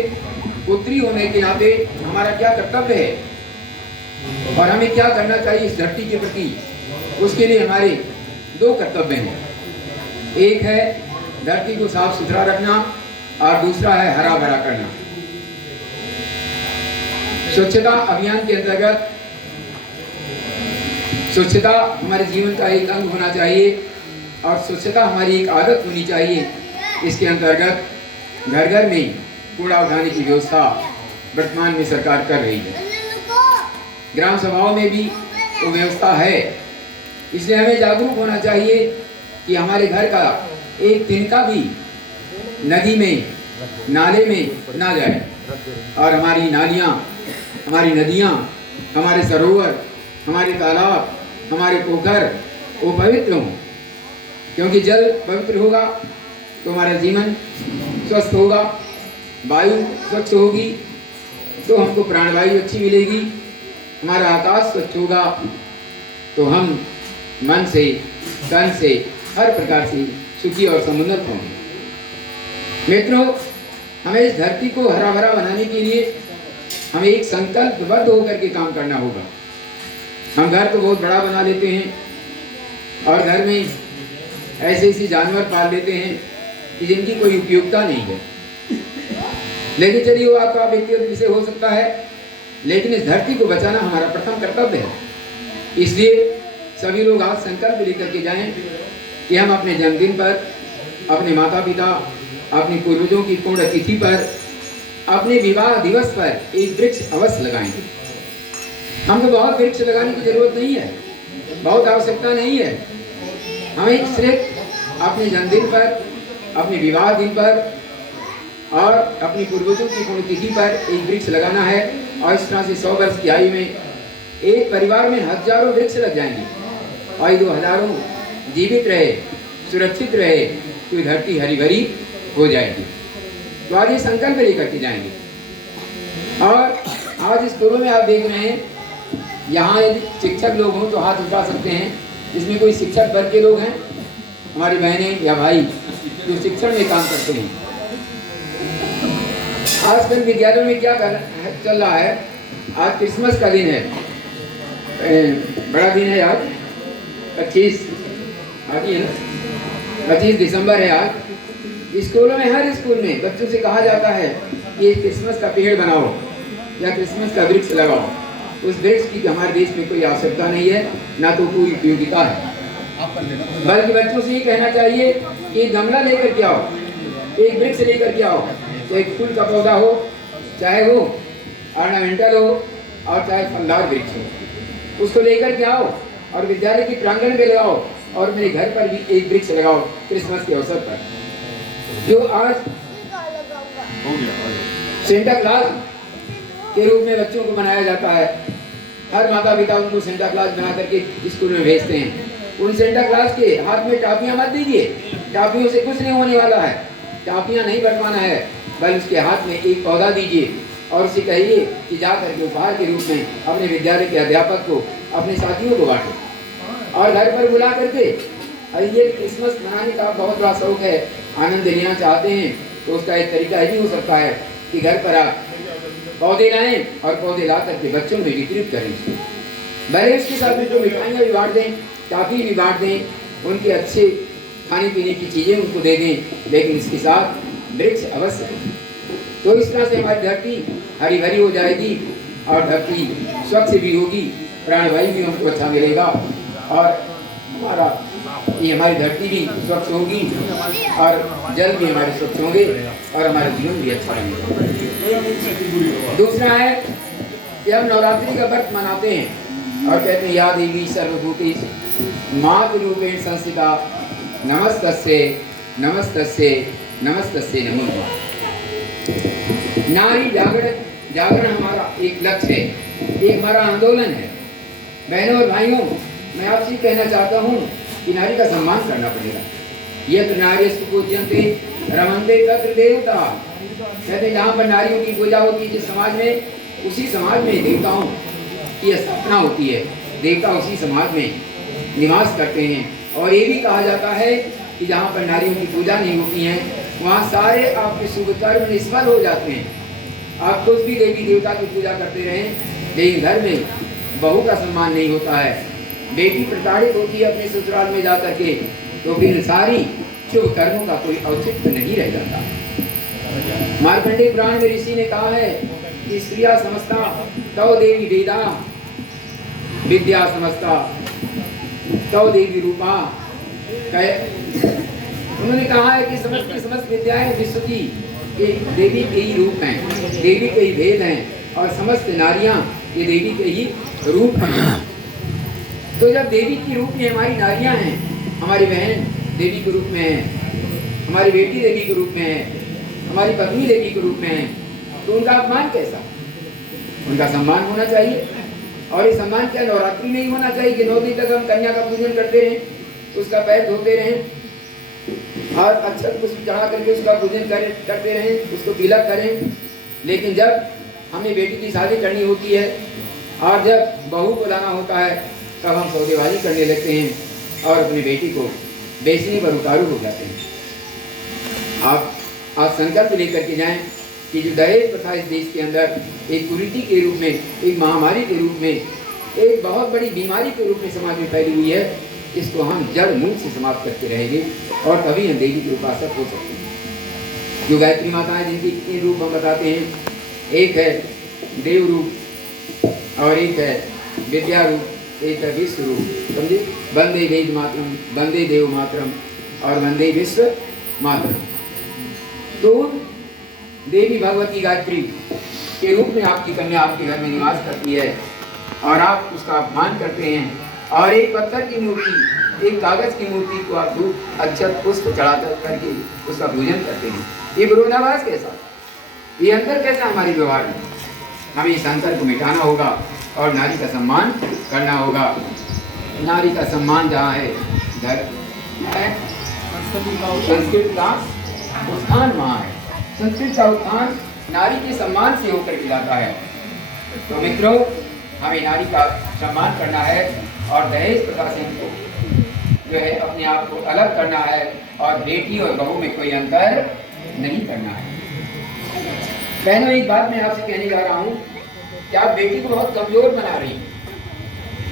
पुत्री होने के नाते हमारा क्या कर्तव्य है और हमें क्या करना चाहिए इस धरती के प्रति, उसके लिए हमारे दो कर्तव्य हैं। एक है धरती को साफ सुथरा रखना और दूसरा है हरा भरा करना। स्वच्छता अभियान के अंतर्गत स्वच्छता हमारे जीवन का एक अंग होना चाहिए और स्वच्छता हमारी एक आदत होनी चाहिए। इसके अंतर्गत घर घर में कूड़ा उठाने की व्यवस्था वर्तमान में सरकार कर रही है। ग्राम सभाओं में भी वो व्यवस्था है। इसलिए हमें जागरूक होना चाहिए कि हमारे घर का एक तिनका भी नदी में, नाले में ना जाए और हमारी नालियाँ, हमारी नदियाँ, हमारे सरोवर, हमारे तालाब, हमारे पोखर वो पवित्र हों। क्योंकि जल पवित्र होगा तो हमारा जीवन स्वस्थ होगा, वायु स्वच्छ होगी तो हमको प्राणवायु अच्छी मिलेगी, हमारा आकाश स्वच्छ होगा तो हम मन से, तन से, हर प्रकार से सुखी और समुन्नत होंगे। मित्रों, हमें इस धरती को हरा भरा बनाने के लिए हमें एक संकल्पबद्ध होकर के काम करना होगा। हम घर तो बहुत बड़ा बना लेते हैं और घर में ऐसे ऐसे जानवर पाल लेते हैं कि जिनकी कोई उपयोगिता नहीं है। लेकिन चलिए वो आपका व्यक्तिगत विषय हो सकता है, लेकिन इस धरती को बचाना हमारा प्रथम कर्तव्य है। इसलिए सभी लोग आज संकल्प लेकर के जाएं कि हम अपने जन्मदिन पर, अपने माता पिता, अपने पूर्वजों की पूर्ण तिथि पर, अपने विवाह दिवस पर एक वृक्ष अवश्य लगाएंगे। हमको बहुत वृक्ष लगाने की जरूरत नहीं है, बहुत आवश्यकता नहीं है। हमें सिर्फ अपने जन्मदिन पर, अपने विवाह दिन पर और अपनी पूर्वजों की पुण्यतिथि पर एक वृक्ष लगाना है। और इस तरह से 100 वर्ष की आयु में एक परिवार में हजारों वृक्ष लग जाएंगे और दो हजारों जीवित रहे, सुरक्षित रहे तो ये धरती हरी भरी हो जाएगी। तो आज ये संकल्प लेकर के जाएंगे। और आज स्कूलों में आप देख रहे हैं, यहाँ यदि शिक्षक लोग हों तो हाथ उठा सकते हैं, जिसमें कोई शिक्षक वर्ग के लोग हैं, हमारी बहनें या भाई जो शिक्षण में काम करते हैं। आजकल विद्यालयों में क्या चल रहा है, आज क्रिसमस का दिन है, बड़ा दिन है आज, 25 दिसंबर है आज। स्कूलों में, हर स्कूल में बच्चों से कहा जाता है कि क्रिसमस का पेड़ बनाओ या क्रिसमस का वृक्ष लगाओ। उस वृक्ष की हमारे देश में कोई आवश्यकता नहीं है, ना तो कोई उपयोगिता है। बल्कि बच्चों से ये कहना चाहिए कि गमला लेकर के आओ, एक वृक्ष लेकर के आओ, तो एक फूल का पौधा हो, चाहे वो ऑर्नामेंटल हो और चाहे फलदार वृक्ष हो, उसको लेकर के आओ और विद्यालय की प्रांगण में लगाओ और मेरे घर पर भी एक वृक्ष लगाओ क्रिसमस के अवसर पर। जो आज सेंटा क्लॉज के रूप में बच्चों को मनाया जाता है, हर माता पिता उनको सेंटा क्लॉज बना करके स्कूल में भेजते हैं। उन सेंटा क्लॉज के हाथ में टाफियां मत दीजिए, टाफियों से कुछ नहीं होने वाला है, टाफियां नहीं बंटवाना है, बल्कि उसके हाथ में एक पौधा दीजिए और उसे कहिए कि जा करके उपहार के रूप में अपने विद्यालय के अध्यापक को, अपने साथियों को बांटे और घर पर बुला करके, ये क्रिसमस मनाने का बहुत बड़ा शौक है, आनंद लेना चाहते हैं, तो उसका एक तरीका यही हो सकता है कि घर पर आप पौधे लाएं और पौधे ला करके बच्चों में वितरित करें। भले उसके साथ में जो मिठाइयाँ भी बांट दें, टाफी भी बांट दें, उनके अच्छे खाने पीने की चीज़ें उनको दे दें, लेकिन इसके साथ वृक्ष अवश्य दें। तो इस तरह से हमारी धरती हरी भरी हो जाएगी और धरती स्वच्छ भी होगी, प्राणवायु भी हमको अच्छा मिलेगा और हमारी धरती भी स्वच्छ होगी और जल भी हमारे स्वच्छ होंगे और हमारा जीवन भी अच्छा रहेगा। दूसरा है कि हम नवरात्रि का व्रत मनाते हैं और कहते हैं या देवी सर्वभूतेषु मातृ रूपेण संस्थिता नमस्तस्यै नमस्तस्यै नमस्तस्यै नमो नमः। नारी जागरण हमारा एक लक्ष्य है, एक हमारा आंदोलन है। बहनों और भाइयों, मैं आपसे कहना चाहता हूँ कि नारी का सम्मान करना पड़ेगा। यत्र नार्यस्तु पूज्यन्ते रमन्ते तत्र देवता। कहते हैं जहाँ पर नारियों की पूजा होती है जिस समाज में, उसी समाज में देवताओं की स्थापना होती है, देवता उसी समाज में निवास करते हैं। और ये भी कहा जाता है कि जहाँ पर नारियों की पूजा नहीं होती है वहाँ सारे आपके शुभ कर्म निष्फल हो जाते हैं। आप कुछ भी देवी देवता की पूजा करते रहें, लेकिन घर में बहू का सम्मान नहीं होता है, बेटी प्रताड़ित होती है अपने ससुराल में जा करके, तो फिर सारी शुभ कर्मों का कोई औचित्य नहीं रह जाता। मार्कंडेय पुराण में ऋषि ने कहा है कि स्त्रिया समस्ता तव देवी वेदा विद्या समस्ता तव देवी रूपा। उन्होंने कहा है कि समस्त की समस्त विद्याएं विश्व की एक देवी के ही रूप हैं, देवी के ही भेद हैं, और समस्त नारियां ये देवी के ही रूप हैं। तो जब देवी की रूप में हमारी नारियां हैं, हमारी बहन देवी के रूप में है, हमारी बेटी देवी के रूप में है, हमारी पत्नी देवी के रूप में है, तो उनका अपमान कैसा? उनका सम्मान होना चाहिए। और ये सम्मान क्या नवरात्रि नहीं होना चाहिए कि 9 दिन तक हम कन्या का पूजन करते रहें, उसका पैर धोते रहें और अक्षत पुष्प चढ़ा करके उसका पूजन करते रहें, उसको तिलक करें। लेकिन जब हमें बेटी की शादी करनी होती है और जब बहू को लाना होता है तब हम सौदेबाजी करने लगते हैं और अपनी बेटी को बेचने पर उतारू हो जाते हैं। आप आज संकल्प लेकर के जाएं कि जो दहेज प्रथा इस देश के अंदर एक कुरीति के रूप में, एक महामारी के रूप में, एक बहुत बड़ी बीमारी के रूप में समाज में फैली हुई है, इसको हम जड़ मूल से समाप्त करके रहेंगे और तभी हम देवी के उपासक हो सकते हैं। जो गायत्री माताएं जिनके 3 रूप हम बताते हैं, एक है देव रूप और एक है विद्या रूप, एक है विश्व रूप। समझे? वंदे देव मातरम, वंदे देव मातरम और वंदे विश्व मातरम। तो देवी भगवती गायत्री के रूप में आपकी कन्या आपके घर में निवास करती है और आप उसका अपमान करते हैं और एक पत्थर की मूर्ति, एक कागज की मूर्ति को आप धूप अक्षत पुष्प चढ़ा करके उसका पूजन करते हैं। ये विरोधाभास कैसा? ये अंतर कैसा हमारे व्यवहार में? हमें इस अंतर को मिटाना होगा और नारी का सम्मान करना होगा। नारी का सम्मान जहाँ है संस्कृत का उत्थान वहाँ है। संस्कृत का उत्थान नारी के सम्मान से होकर के जाता है। तो मित्रों, हमें नारी का सम्मान करना है और दहेज प्रथा से जो है अपने आप को अलग करना है और बेटी और बहू में कोई अंतर नहीं करना है। बहनों, एक बात मैं आपसे कहने जा रहा हूँ कि आप बेटी को बहुत कमजोर बना रही हैं।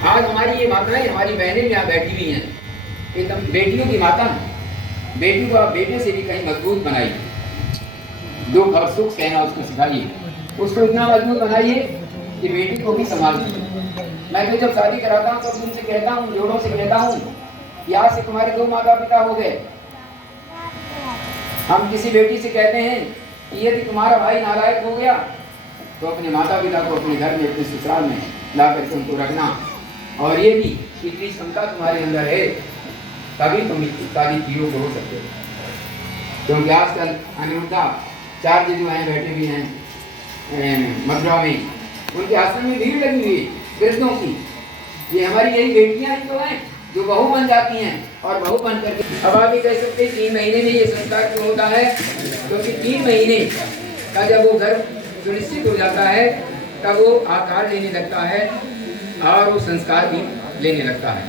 आज हमारी ये माताएं, हमारी बहनें यहाँ बैठी हुई हैं, एकदम बेटियों की माता हैं। बेटी को आप बेटे से भी कहीं मजबूत बनाइए, दुख और सुख कहना उसको सिखाइए, उसको इतना मजबूत बनाइए कि बेटी को भी संभाल सके। मैं तो जब शादी कराता हूँ तो उनसे कहता हूँ, जोड़ों से कहता हूँ कि आज से तुम्हारे 2 माता पिता हो गए। हम किसी बेटी से कहते हैं कि यदि तुम्हारा भाई नालायक हो गया तो अपने माता पिता को अपने घर में, अपने ससुराल में ला करके उनको रखना, और ये भी इतनी क्षमता तुम्हारे अंदर है तभी तुम सारी चीज़ों को हो सकते हो। क्योंकि आजकल अनिरुद्धा 4 जो हैं बैठे भी हैं मथुरा में, उनके आश्रम में भीड़ लगी हुई है वृद्धों की। ये हमारी यही बेटियां ही तो हैं जो बहू बन जाती हैं और बहू बन करके अब आप ये कह सकते हैं 3 महीने में ये संस्कार क्यों होता है? क्योंकि 3 महीने का जब वो घर सुनिश्चित हो जाता है तब वो आकार लेने लगता है और वो संस्कार भी लेने लगता है।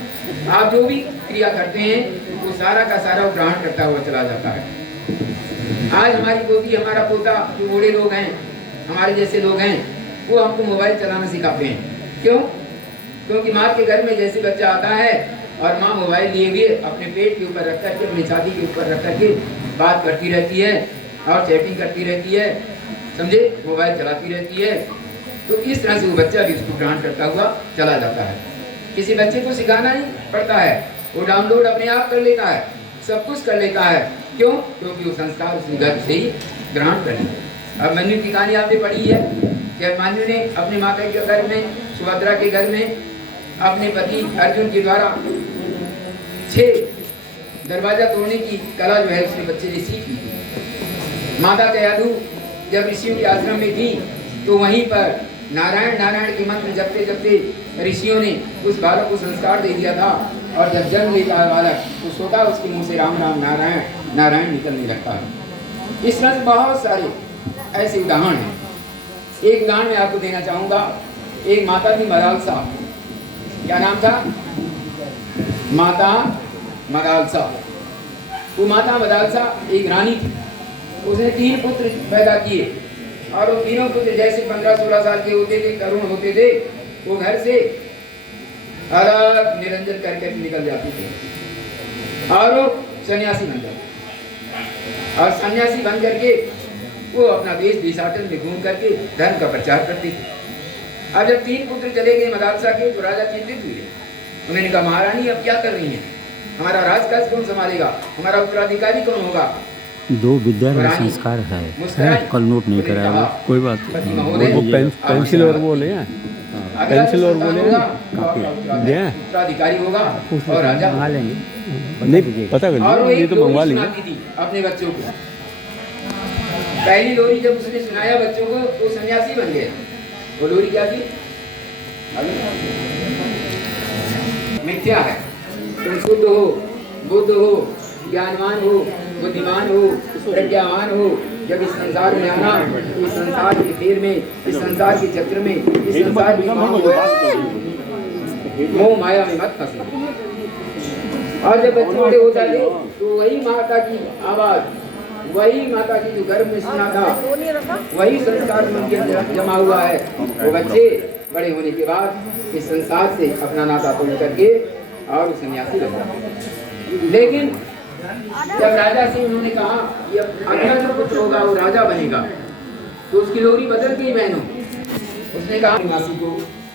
आप जो भी क्रिया करते हैं वो सारा का सारा ग्रहण करता हुआ चला जाता है। आज हमारी पोती, हमारा पोता, जो बूढ़े लोग हैं, हमारे जैसे लोग हैं, वो हमको मोबाइल चलाना सिखाते हैं। क्यों? क्योंकि माँ के घर में जैसे बच्चा आता है और माँ मोबाइल लिए हुए अपने पेट के ऊपर रख करके, अपनी छाती के ऊपर रख करके बात करती रहती है और चैटिंग करती रहती है, समझे, मोबाइल चलाती रहती है। तो इस तरह से वो बच्चा भी उसको ग्रहण करता हुआ चला जाता है। किसी बच्चे को सिखाना नहीं पड़ता है, वो डाउनलोड अपने आप कर लेता है, सब कुछ कर लेता है। क्यों? क्योंकि वो संस्कार उसने घर से ही ग्रहण कर लिया। अब मनु की कहानी आपने पढ़ी है कि मनु ने अपने माता के घर में, सुभद्रा के घर में, अपने पति अर्जुन के द्वारा 6 दरवाजा तोड़ने की कला जो है उसने बच्चे ने सीखी। माता कयाधु जब ऋषियों के आश्रम में थी तो वहीं पर नारायण नारायण के मंत्र जपते जपते ऋषियों ने उस बालक को संस्कार दे दिया था। और जब जन्म लेता है बालक तो उसके मुंह से राम राम नारायण नारायण निकलने लगता है। इस तरह से बहुत सारे ऐसे उदाहरण हैं। एक उदाहरण मैं आपको देना चाहूँगा। एक माता थी मदालसा, क्या नाम था? माता मदालसा। वो माता मदालसा एक रानी थी। उसने 3 पुत्र पैदा किए और वो तीनों पुत्र जैसे 15-16 साल के होते थे, तरुण होते थे, वो घर से अलग निरंजन करके निकल जाते थे और वो सन्यासी बन जाते। और सन्यासी बन करके वो अपना देश देशाटन में घूम करके धर्म का प्रचार करते थे। अब जब 3 पुत्र चले गए मदालसा के, तो राजा चिंतित हुए। उन्होंने कहा, महारानी अब क्या कर रही हैं? हमारा राजकाज कौन संभालेगा? हमारा उत्तराधिकारी कौन होगा? 2 विद्या में संस्कार है, कल नोट नहीं कराया वो। कोई बात नहीं, वो पेंसिल और वो ले आए, पेंसिल और वो ले आए, उत्तराधिकारी होगा और राजा मंगा लेंगे, नहीं पता कर और लीजिए, ये तो मंगवा लेंगे। सुनाती थी अपने बच्चों को। पहली लोरी जब उसने सुनाया बच्चों को, वो सन्यासी बन गए। वो लोरी क्या थी? मिथ्या है। तुम शुद्ध हो, बुद्ध हो, ज्ञानवान हो, बुद्धिमान हो, प्रज्ञावान हो, जब इस संसार में आना, इस संसार के फेर में, इस संसार के चक्र में, इस संसार की मोह माया में मत फंसो। और जब बच्चे बड़े हो जाते, तो वही माता की आवाज, वही माता की जो गर्भ में सुना था, वही संस्कार में उनके जमा हुआ है। वो बच्चे बड़े होने के बाद इस संसार से अपना नाता तोड़ करके और सन्यासी बन जाते। लेकिन जब राजा से उन्होंने कहा कि अब अगला जो पुत्र होगा वो राजा बनेगा, तो उसकी लोरी बदल गई बहनों। उसने कहा मासी को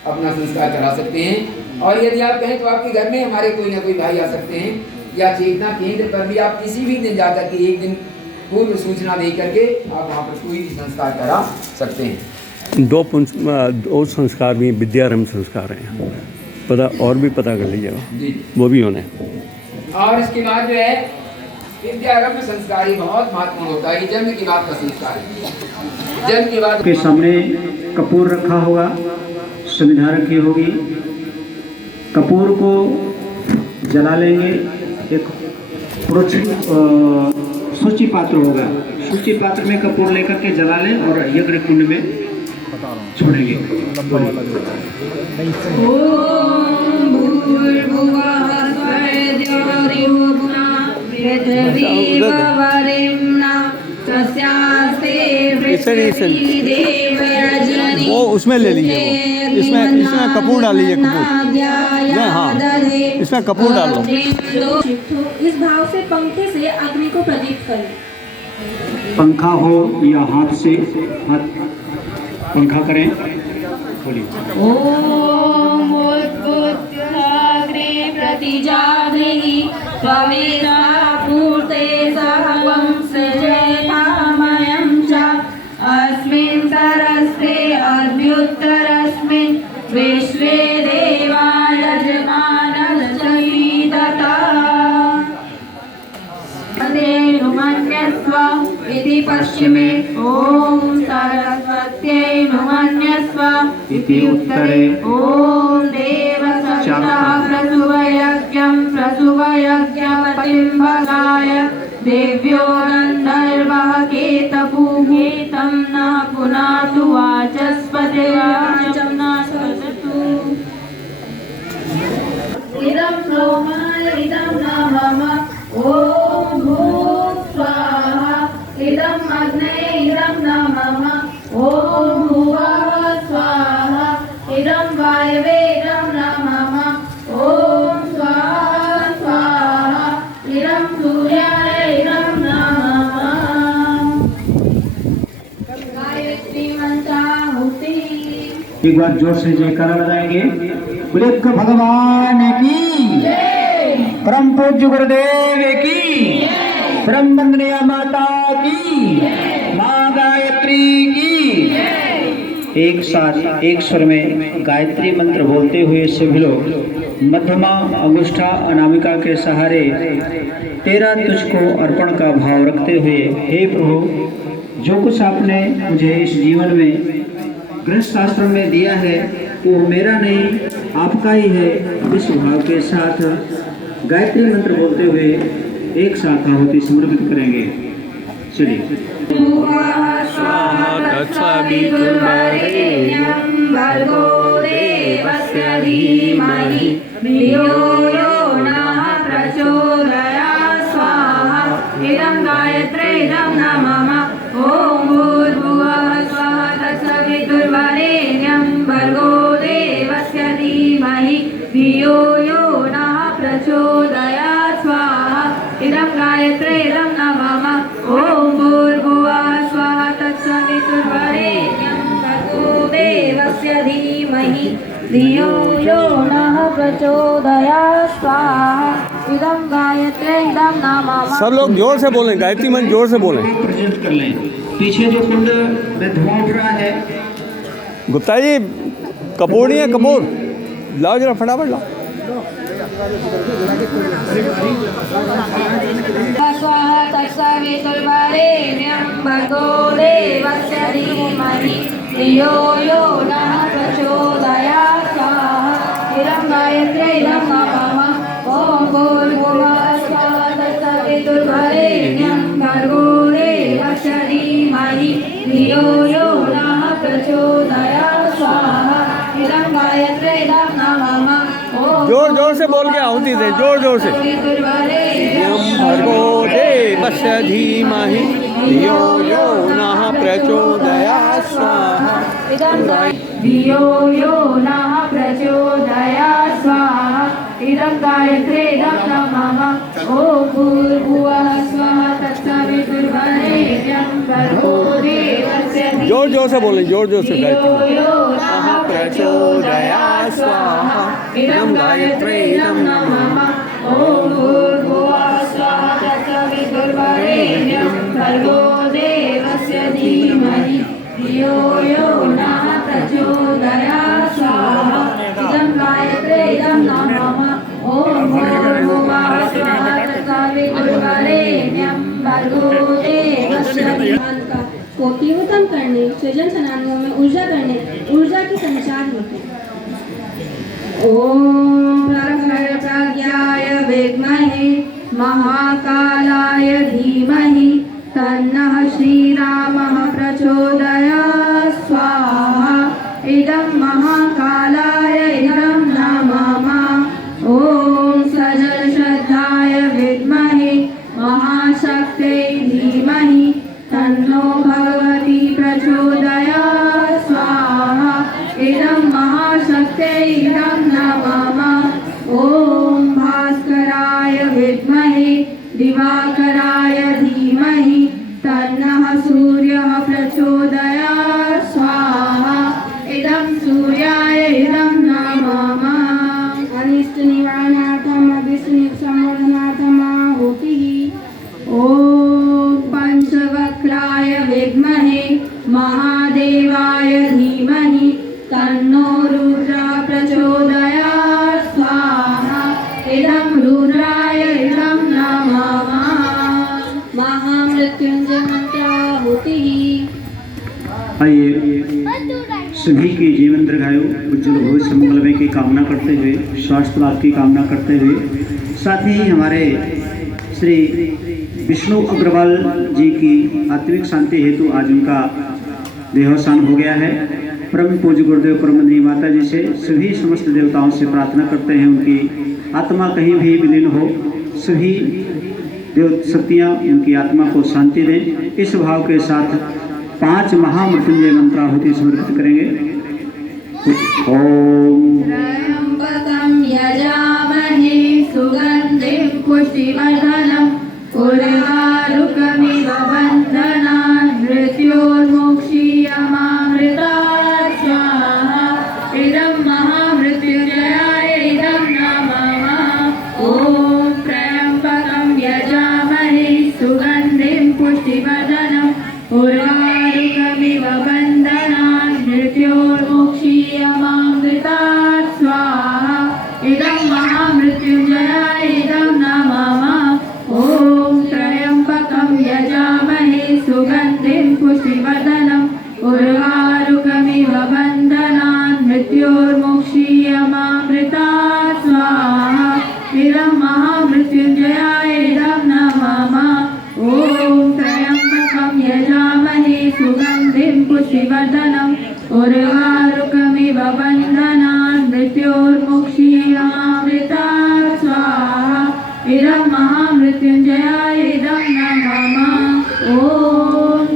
अपना संस्कार करा सकते हैं, और यदि आप कहें तो आपके घर में हमारे कोई ना कोई भाई आ सकते हैं, या चेतना केंद्र पर भी आप किसी भी दिन जाकर के एक दिन पूर्व सूचना दे करके आप वहाँ पर कोई भी संस्कार करा सकते हैं। 2 संस्कार भी विद्यारंभ संस्कार हैं, पता और भी पता कर लीजिएगा, वो भी होने। और इसके बाद जो है विद्यारंभ संस्कार ही बहुत महत्वपूर्ण होता है। जन्म की बात का संस्कार है। जन्म की बात के सामने कपूर रखा होगा, संविधा रखी होगी। कपूर को जला लेंगे। एक सूची पात्र होगा, सूची पात्र में कपूर लेकर के जला लें और यज्ञ कुंड में छोड़ेंगे। वो उसमें ले लीजिए, वो इसमें कपूर डाल लीजिए, कपूर, हाँ इसमें कपूर डाल लो। इस भाव से पंखे से अग्नि को प्रदीप्त करें। पंखा हो या हाथ से, हाथ पंखा करें। बोलिए। ओम उत्पुत्राग्रे प्रतिजाग्रहि त्वमेता पूर्ते सर्वं सृजयतामयं च अस्मिन् सरस्ते अद्युत्तरस्मिन् विश्वे देवा यजमानश्चीदता नुमन्यस्व इति पश्चिमे ओम सरस्वत्यै नुमन्यस्व इति उत्तरे ओम देवसविता प्रसुवयज्ञं प्रसुवयज्ञपतिं भगाय देव्यो गन्धर्वः केतपुः तं न पुनातु वाचस्पतिर्वाचं न ससतु इदं सोमाय इदं न मम ओम भूः स्वाहा इदं अग्नये इदं न मम ओम भुवः स्वाहा इदं वायवे इदं न मम ओम स्वाहा स्वाहा इदं सूर्याय इदं न मम। गायत्री मंत्राहुति। एक बार जोर से जयकारा लगाएंगे। बोले भगवान की परम पूज्य गुरुदेव की, परम वंदनीय माता की, माँ गायत्री की। एक साथ एक स्वर में गायत्री मंत्र बोलते हुए सभी लोग मध्यमा अंगुष्ठा अनामिका के सहारे तेरा तुझको अर्पण का भाव रखते हुए, हे प्रभु, जो कुछ आपने मुझे इस जीवन में गृहस्थ आश्रम में दिया है वो मेरा नहीं आपका ही है, इस भाव के साथ गायत्री मंत्र बोलते हुए एक साथ आहुति समर्पित करेंगे। चलिए। स्वाहा तत्सवितुर्वरेण्यं भर्गो देवस्य धीमहि धियो यो नः प्रचोदयात् स्वाहा इदं गायत्रे इदं नमः ॐ भूर्भुवः स्वः तत्सवितुर्वरेण्यं भर्गो देवस्य धीमहि धियो यो नः प्रचोदयात् स्वाहा इदं गायत्रे इदं नमः ॐ भूर्भुवः स्वः तत्सवितुर्वरेण्यं भर्गो देवस्य धीमहि धियो यो नः प्रचोदयात् स्वाहा इदं गायत्रे इदं नमः। सब लोग जोर से बोलें, गायत्री मंत्र जोर से बोलें। प्रेजेंट कर लें। पीछे जो कुंड में धुआं उठ रहा है, गुप्ता जी कपूर नहीं है, कपूर लाओ जरा फटाफट लाओ। स्वाहा तत्सवितुर्वरेण्यं भर्गो देवस्य धीमहि धियो यो नः प्रचोदयात् स्वाहा इदं गायत्रे इदं नमः ॐ भूर्भुवः स्वः तत्सवितुर्वरेण्यं भर्गो देवस्य धीमहि धियो यो नः प्रचोदयात् स्वाहा इदं गायत्रे इदं नमः जोर जोर से बोल के आहुति दे, जोर जोर से। भर्गो देवस्य धीमहि धियो यो नः प्रचोदयात् स्वाहा धियो यो नः प्रचोदयात् स्वाहा इदं गायत्रे इदं नमः ॐ भूर्भुवः स्वः तत्सवितुर्वरेण्यं भर्गो देवस्य जोर जोर से बोलें, जोर जोर से गायत्री धियो यो नः प्रचोदयात् स्वाहा इदं गायत्रे इदं नमः ॐ भूर्भुवः स्वः तत्सवितुर्वरेण्यं भर्गो देवस्य धीमहि धियो यो नः प्रचोदयात् स्वाहा इदं गायत्रे इदं नमः ॐ भूर्भुवः स्वः तत्सवितुर्वरेण्यं भर्गो देवस्य धीमहि को तीव्रतम करने, सृजन सनानियों में ऊर्जा करने, ऊर्जा की संचार होते हैं। ओम प्रखर प्रज्ञाय विद्महे महाकालाय धीमहि तन्नः श्रीरामः प्रचोदयात् स्वाहा इदं महाकालाय इदं नमः ॐ सजल श्रद्धाय विद्महे महाशक्त्यै धीमहि तन्नो भगवती प्रचोदयात् स्वाहा इदं महाशक्त्यै इदं नमः ॐ भास्कराय विद्महे दिवाकराय धीमहि तन्नः सूर्यः प्रचोदयात् स्वाहा इदं सूर्याय इदं नमः अनिष्ट निवारणार्थम् अभिष्ट संवर्धनार्थम् आहुतिः ॐ पंचवक्राय विद्महे महादेवाय धीमहि तन्नो रुद्रः प्रचोदयात् स्वाहा इदं रुद्राय इदं नमः महामृत्युंजय मंत्राहुतिः। आइए सभी के जीवन दीर्घायु उज्जवल भविष्य मंगलमय की कामना करते हुए, स्वास्थ्य लाभ की कामना करते हुए, साथ ही हमारे श्री विष्णु अग्रवाल जी की आत्मिक शांति हेतु आज उनका देहावसान हो गया है। परम पूज्य गुरुदेव परमंदरी माता जी से सभी समस्त देवताओं से प्रार्थना करते हैं उनकी आत्मा कहीं भी विलीन हो, सभी देव शक्तियाँ उनकी आत्मा को शांति दें। इस भाव के साथ 5 महामृत्युंजय मंत्राहुति समर्पित करेंगे। ओम त्र्यंबकं यजामहे सुगन्धिं पुष्टिवर्धनम् उर्वारुकमिव बन्धनान् मृत्योर्मुक्षीयमामृतात् स्वाहा इदं महामृत्युंजयाय इदं नमः ॐ त्र्यंबकं यजामहे सुगन्धिं पुष्टिवर्धनम् उर्वारुकमिव बन्धनान् मृत्योर्मुक्षीयमामृतात् स्वाहा इदं महामृत्युंजयाय इदं नमः उर्वारुकमिव बन्धनान् मृत्योर्मुक्षीयमामृतात् स्वाहा इदं महामृत्युञ्जयाय इदं नमः ॐ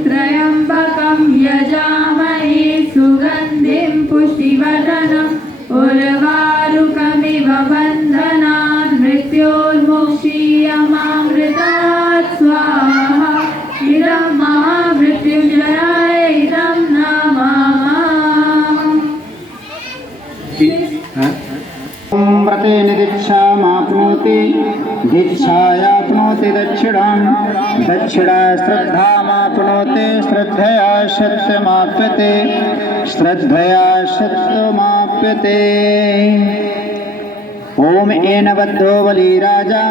त्र्यम्बकं यजामहे सुगन्धिं पुष्टिवर्धनम् उर्वारुकमिव बन्धनान् मृत्योर्मुक्षीयमामृतात् स्वाहा इदं महामृत्युञ्जयाय इदं नमः व्रते निदीक्षामाप्नोति दीक्षायाप्नोति दक्षिणां दक्षिणा श्रद्धामाप्नोति श्रद्धया सत्यमाप्यते श्रद्धया सत्यमाप्यते ओम एनबद्धो बलिराजा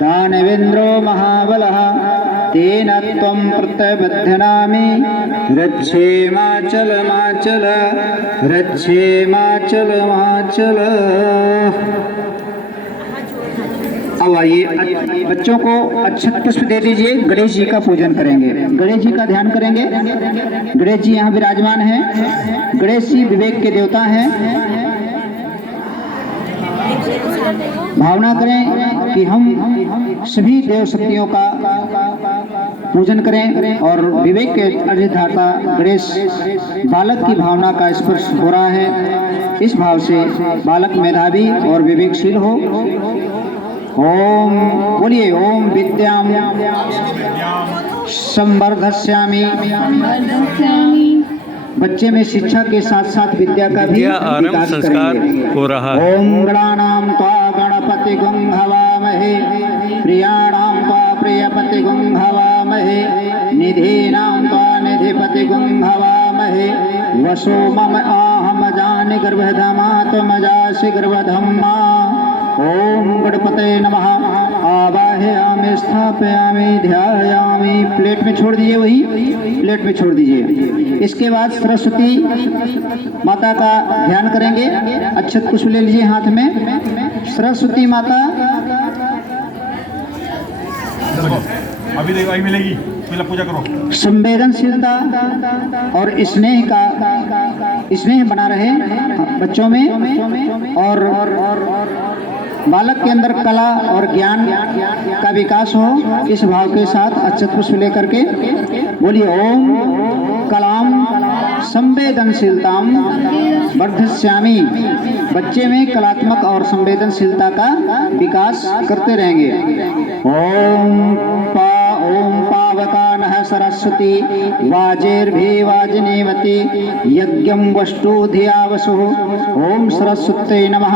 दानवेन्द्रो महाबलः तेन त्वं प्रत्यबध्यनामि रक्षेमाचल रक्षेमाचल। अब आइए बच्चों को अक्षत पुष्प दे दीजिए। गणेश जी का पूजन करेंगे, गणेश जी का ध्यान करेंगे। गणेश जी यहाँ विराजमान हैं। गणेश जी विवेक के देवता हैं। भावना करें कि हम सभी देव शक्तियों का पूजन करें और विवेक के अधिष्ठाता गणेश बालक की भावना का स्पर्श हो रहा है। इस भाव से बालक मेधावी और विवेकशील हो। ओम बोलिए ओम विद्याम संवर्धस्यामि। बच्चे में शिक्षा के साथ साथ विद्या का भी आरंभ संस्कार हो रहा है। ओम गणानां त्वा गणपति गुं हवामहे प्रियाणां त्वा प्रियपति गुं हवामहे निधीनां त्वा निधिपति गुं हवामहे वसो मम आहमजानि गर्भधमात्मजासि गर्भधम्मा। ओम गणपते नमः। आवाहयामि स्थापयामि ध्यायामि। प्लेट में छोड़ दीजिए, वही प्लेट में छोड़ दीजिए। इसके बाद सरस्वती माता का ध्यान करेंगे। अक्षत पुष्प ले लीजिए हाथ में। सरस्वती माता अभी देखो अभी मिलेगी, पहले पूजा करो। संवेदनशीलता और स्नेह बना रहे बच्चों में और बालक के अंदर कला और ज्ञान का विकास हो। इस भाव के साथ अक्षत पुष्प लेकर के बोलिए ओम कलाम संवेदनशीलताम वर्धस्यामि। बच्चे में कलात्मक और संवेदनशीलता का विकास करते रहेंगे। ओम पावका नः सरस्वती वाजेर्भिवाजिनीवती यज्ञं वष्टु धिया वसुः। ओम सरस्वती नमः।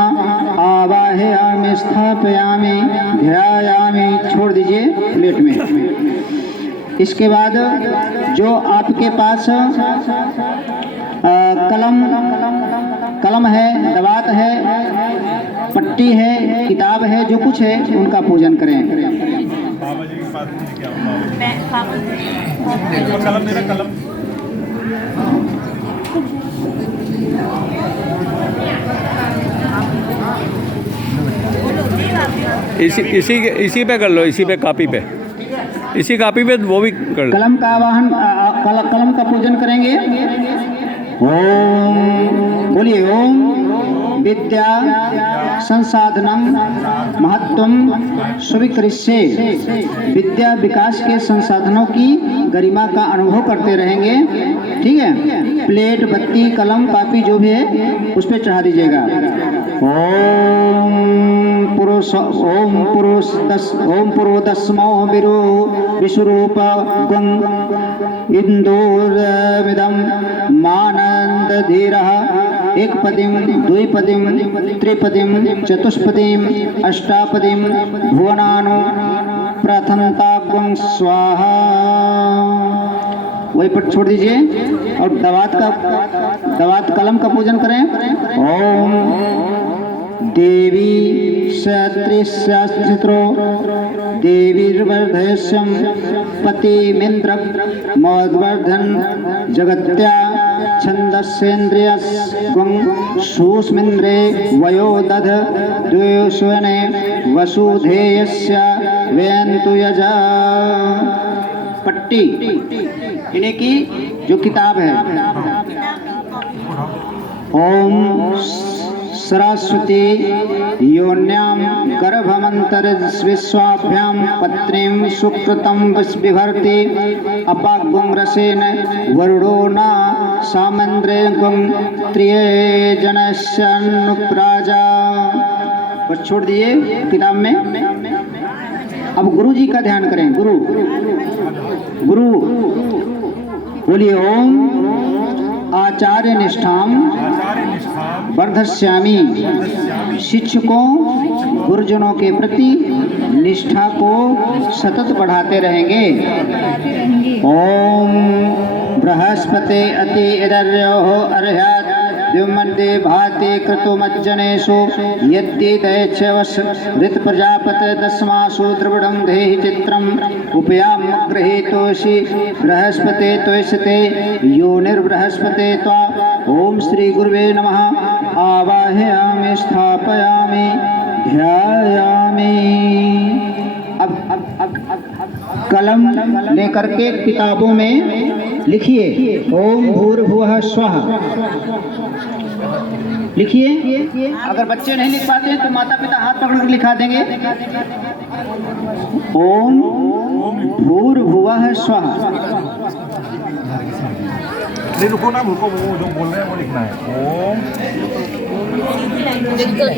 आवाहयामि स्थापयामि ध्यायामि। छोड़ दीजिए प्लेट में। इसके बाद जो आपके पास कलम है, दवात है, पट्टी है, किताब है, जो कुछ है उनका पूजन करें। बाबा जी के पास क्या कलम मेरा कलम। इसी पे कर लो, इसी पे कॉपी पे, इसी कॉपी पे वो भी कर लो। कलम का आवाहन कलम का पूजन करेंगे। ओम बोलिए ओम विद्या संसाधनम महत्वम स्वीकृष्ये। विद्या विकास के संसाधनों की गरिमा का अनुभव करते रहेंगे। ठीक है। प्लेट, बत्ती, कलम, कॉपी जो भी है उस पर चढ़ा दीजिएगा। ओम पुरुषदस्मो विश्वरूप गं इंदोरमिदं मानन्दधीरः। एकपदिं द्विपदिं त्रिपदिं चतुष्पदिं अष्टापदिं भुवनानो प्रथमताग्वं स्वाहा। वही पर छोड़ दीजिए और दवात कलम का पूजन करें। ओम देवी सत्रिस्यास्त्रो देवीर्वर्धयस्यं पतिमिन्द्र मद्वर्धन जगत्या छन्दस्येन्द्रियस्वं सूस्मिन्द्रे वयो दध द्वयोस्वने वसुधेयस्य वेन्तु यजा। पट्टी इन्हें की जो किताब है ओम सरस्वती योन्याम गर्भमंतरविश्वाभ्यां पत्नीं सुकृतं विभर्ति अपागुंग्रसेन वरुणो न सामंद्रेगुं त्रियेजनस्यनुप्राजा। बस छोड़ दिए किताब में। अब गुरु जी का ध्यान करें। गुरु गुरु बोलिए ओम आचार्य निष्ठाम वर्धस्यामि। शिक्षकों गुरुजनों के प्रति निष्ठा को सतत बढ़ाते रहेंगे। ओम बृहस्पते अति इदर्योः अर्ह्यात् द्युमन्ते भाति क्रतुमज्जनेषु यद्दि दैच्छवस् ऋत प्रजापते दस्मासु द्रविडं देहि चित्रम् उपयाम गृहीतोषि बृहस्पते त्वयसते योनिर्बृहस्पते त्वा। ओम श्री गुरुवे नमः। आवाहयामि स्थापयामि ध्यायामि। अब कलम लेकर के किताबों में लिखिए ओम भूर्भुवः स्वः लिखिए। अगर बच्चे नहीं लिख पाते हैं तो माता पिता हाथ पकड़ कर लिखा देंगे। ओम भूर्भुवः स्वः। नहीं रुको ना, रुको, वो जो बोल रहे हैं वो लिखना है। ओम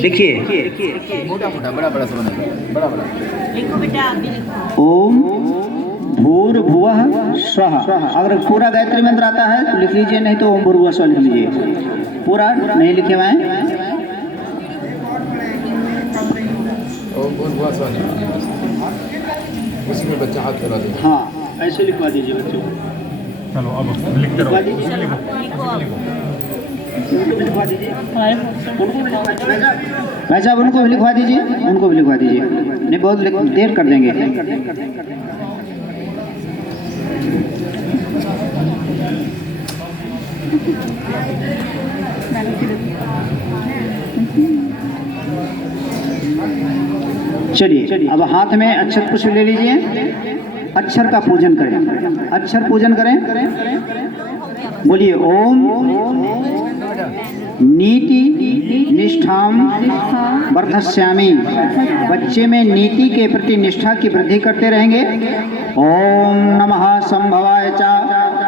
लिखिए मोटा मोटा बड़ा बड़ा बड़ा बड़ा। ओम भूर्भुवः स्वः। अगर पूरा गायत्री मंत्र आता है तो लिख लीजिए, नहीं तो ओम भूर्भुवः स्वः लिख लीजिए। पूरा नहीं लिखे हुए हैं। ओम भूर्भुवः स्वः उसमें बच्चा हाथ करा दे। हाँ ऐसे लिखवा दीजिए बच्चों को। चलो अब लिखते रहो, उसमें लिखो। भाई साहब उनको भी लिखवा दीजिए, उनको भी लिखवा दीजिए। नहीं बहुत देर कर देंगे। चलिए अब हाथ में अक्षर पुष्प ले लीजिए। अक्षर का पूजन करें। अक्षर पूजन करें। बोलिए ओम नीति निष्ठाम वर्धस्यामि। बच्चे में नीति के प्रति निष्ठा की वृद्धि करते रहेंगे। ओम नमः संभवाय च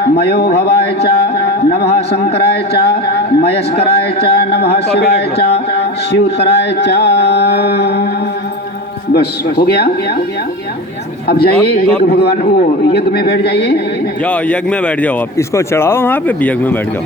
मयो भवाय च नमः शंकराय च मयस्कराय च नमः शिवाय च शिवतराय च। बस हो गया। अब जाइए यज्ञ भगवान वो यज्ञ में बैठ जाइए। जाओ यज्ञ में बैठ जाओ। आप इसको चढ़ाओ वहाँ पे, यज्ञ में बैठ जाओ।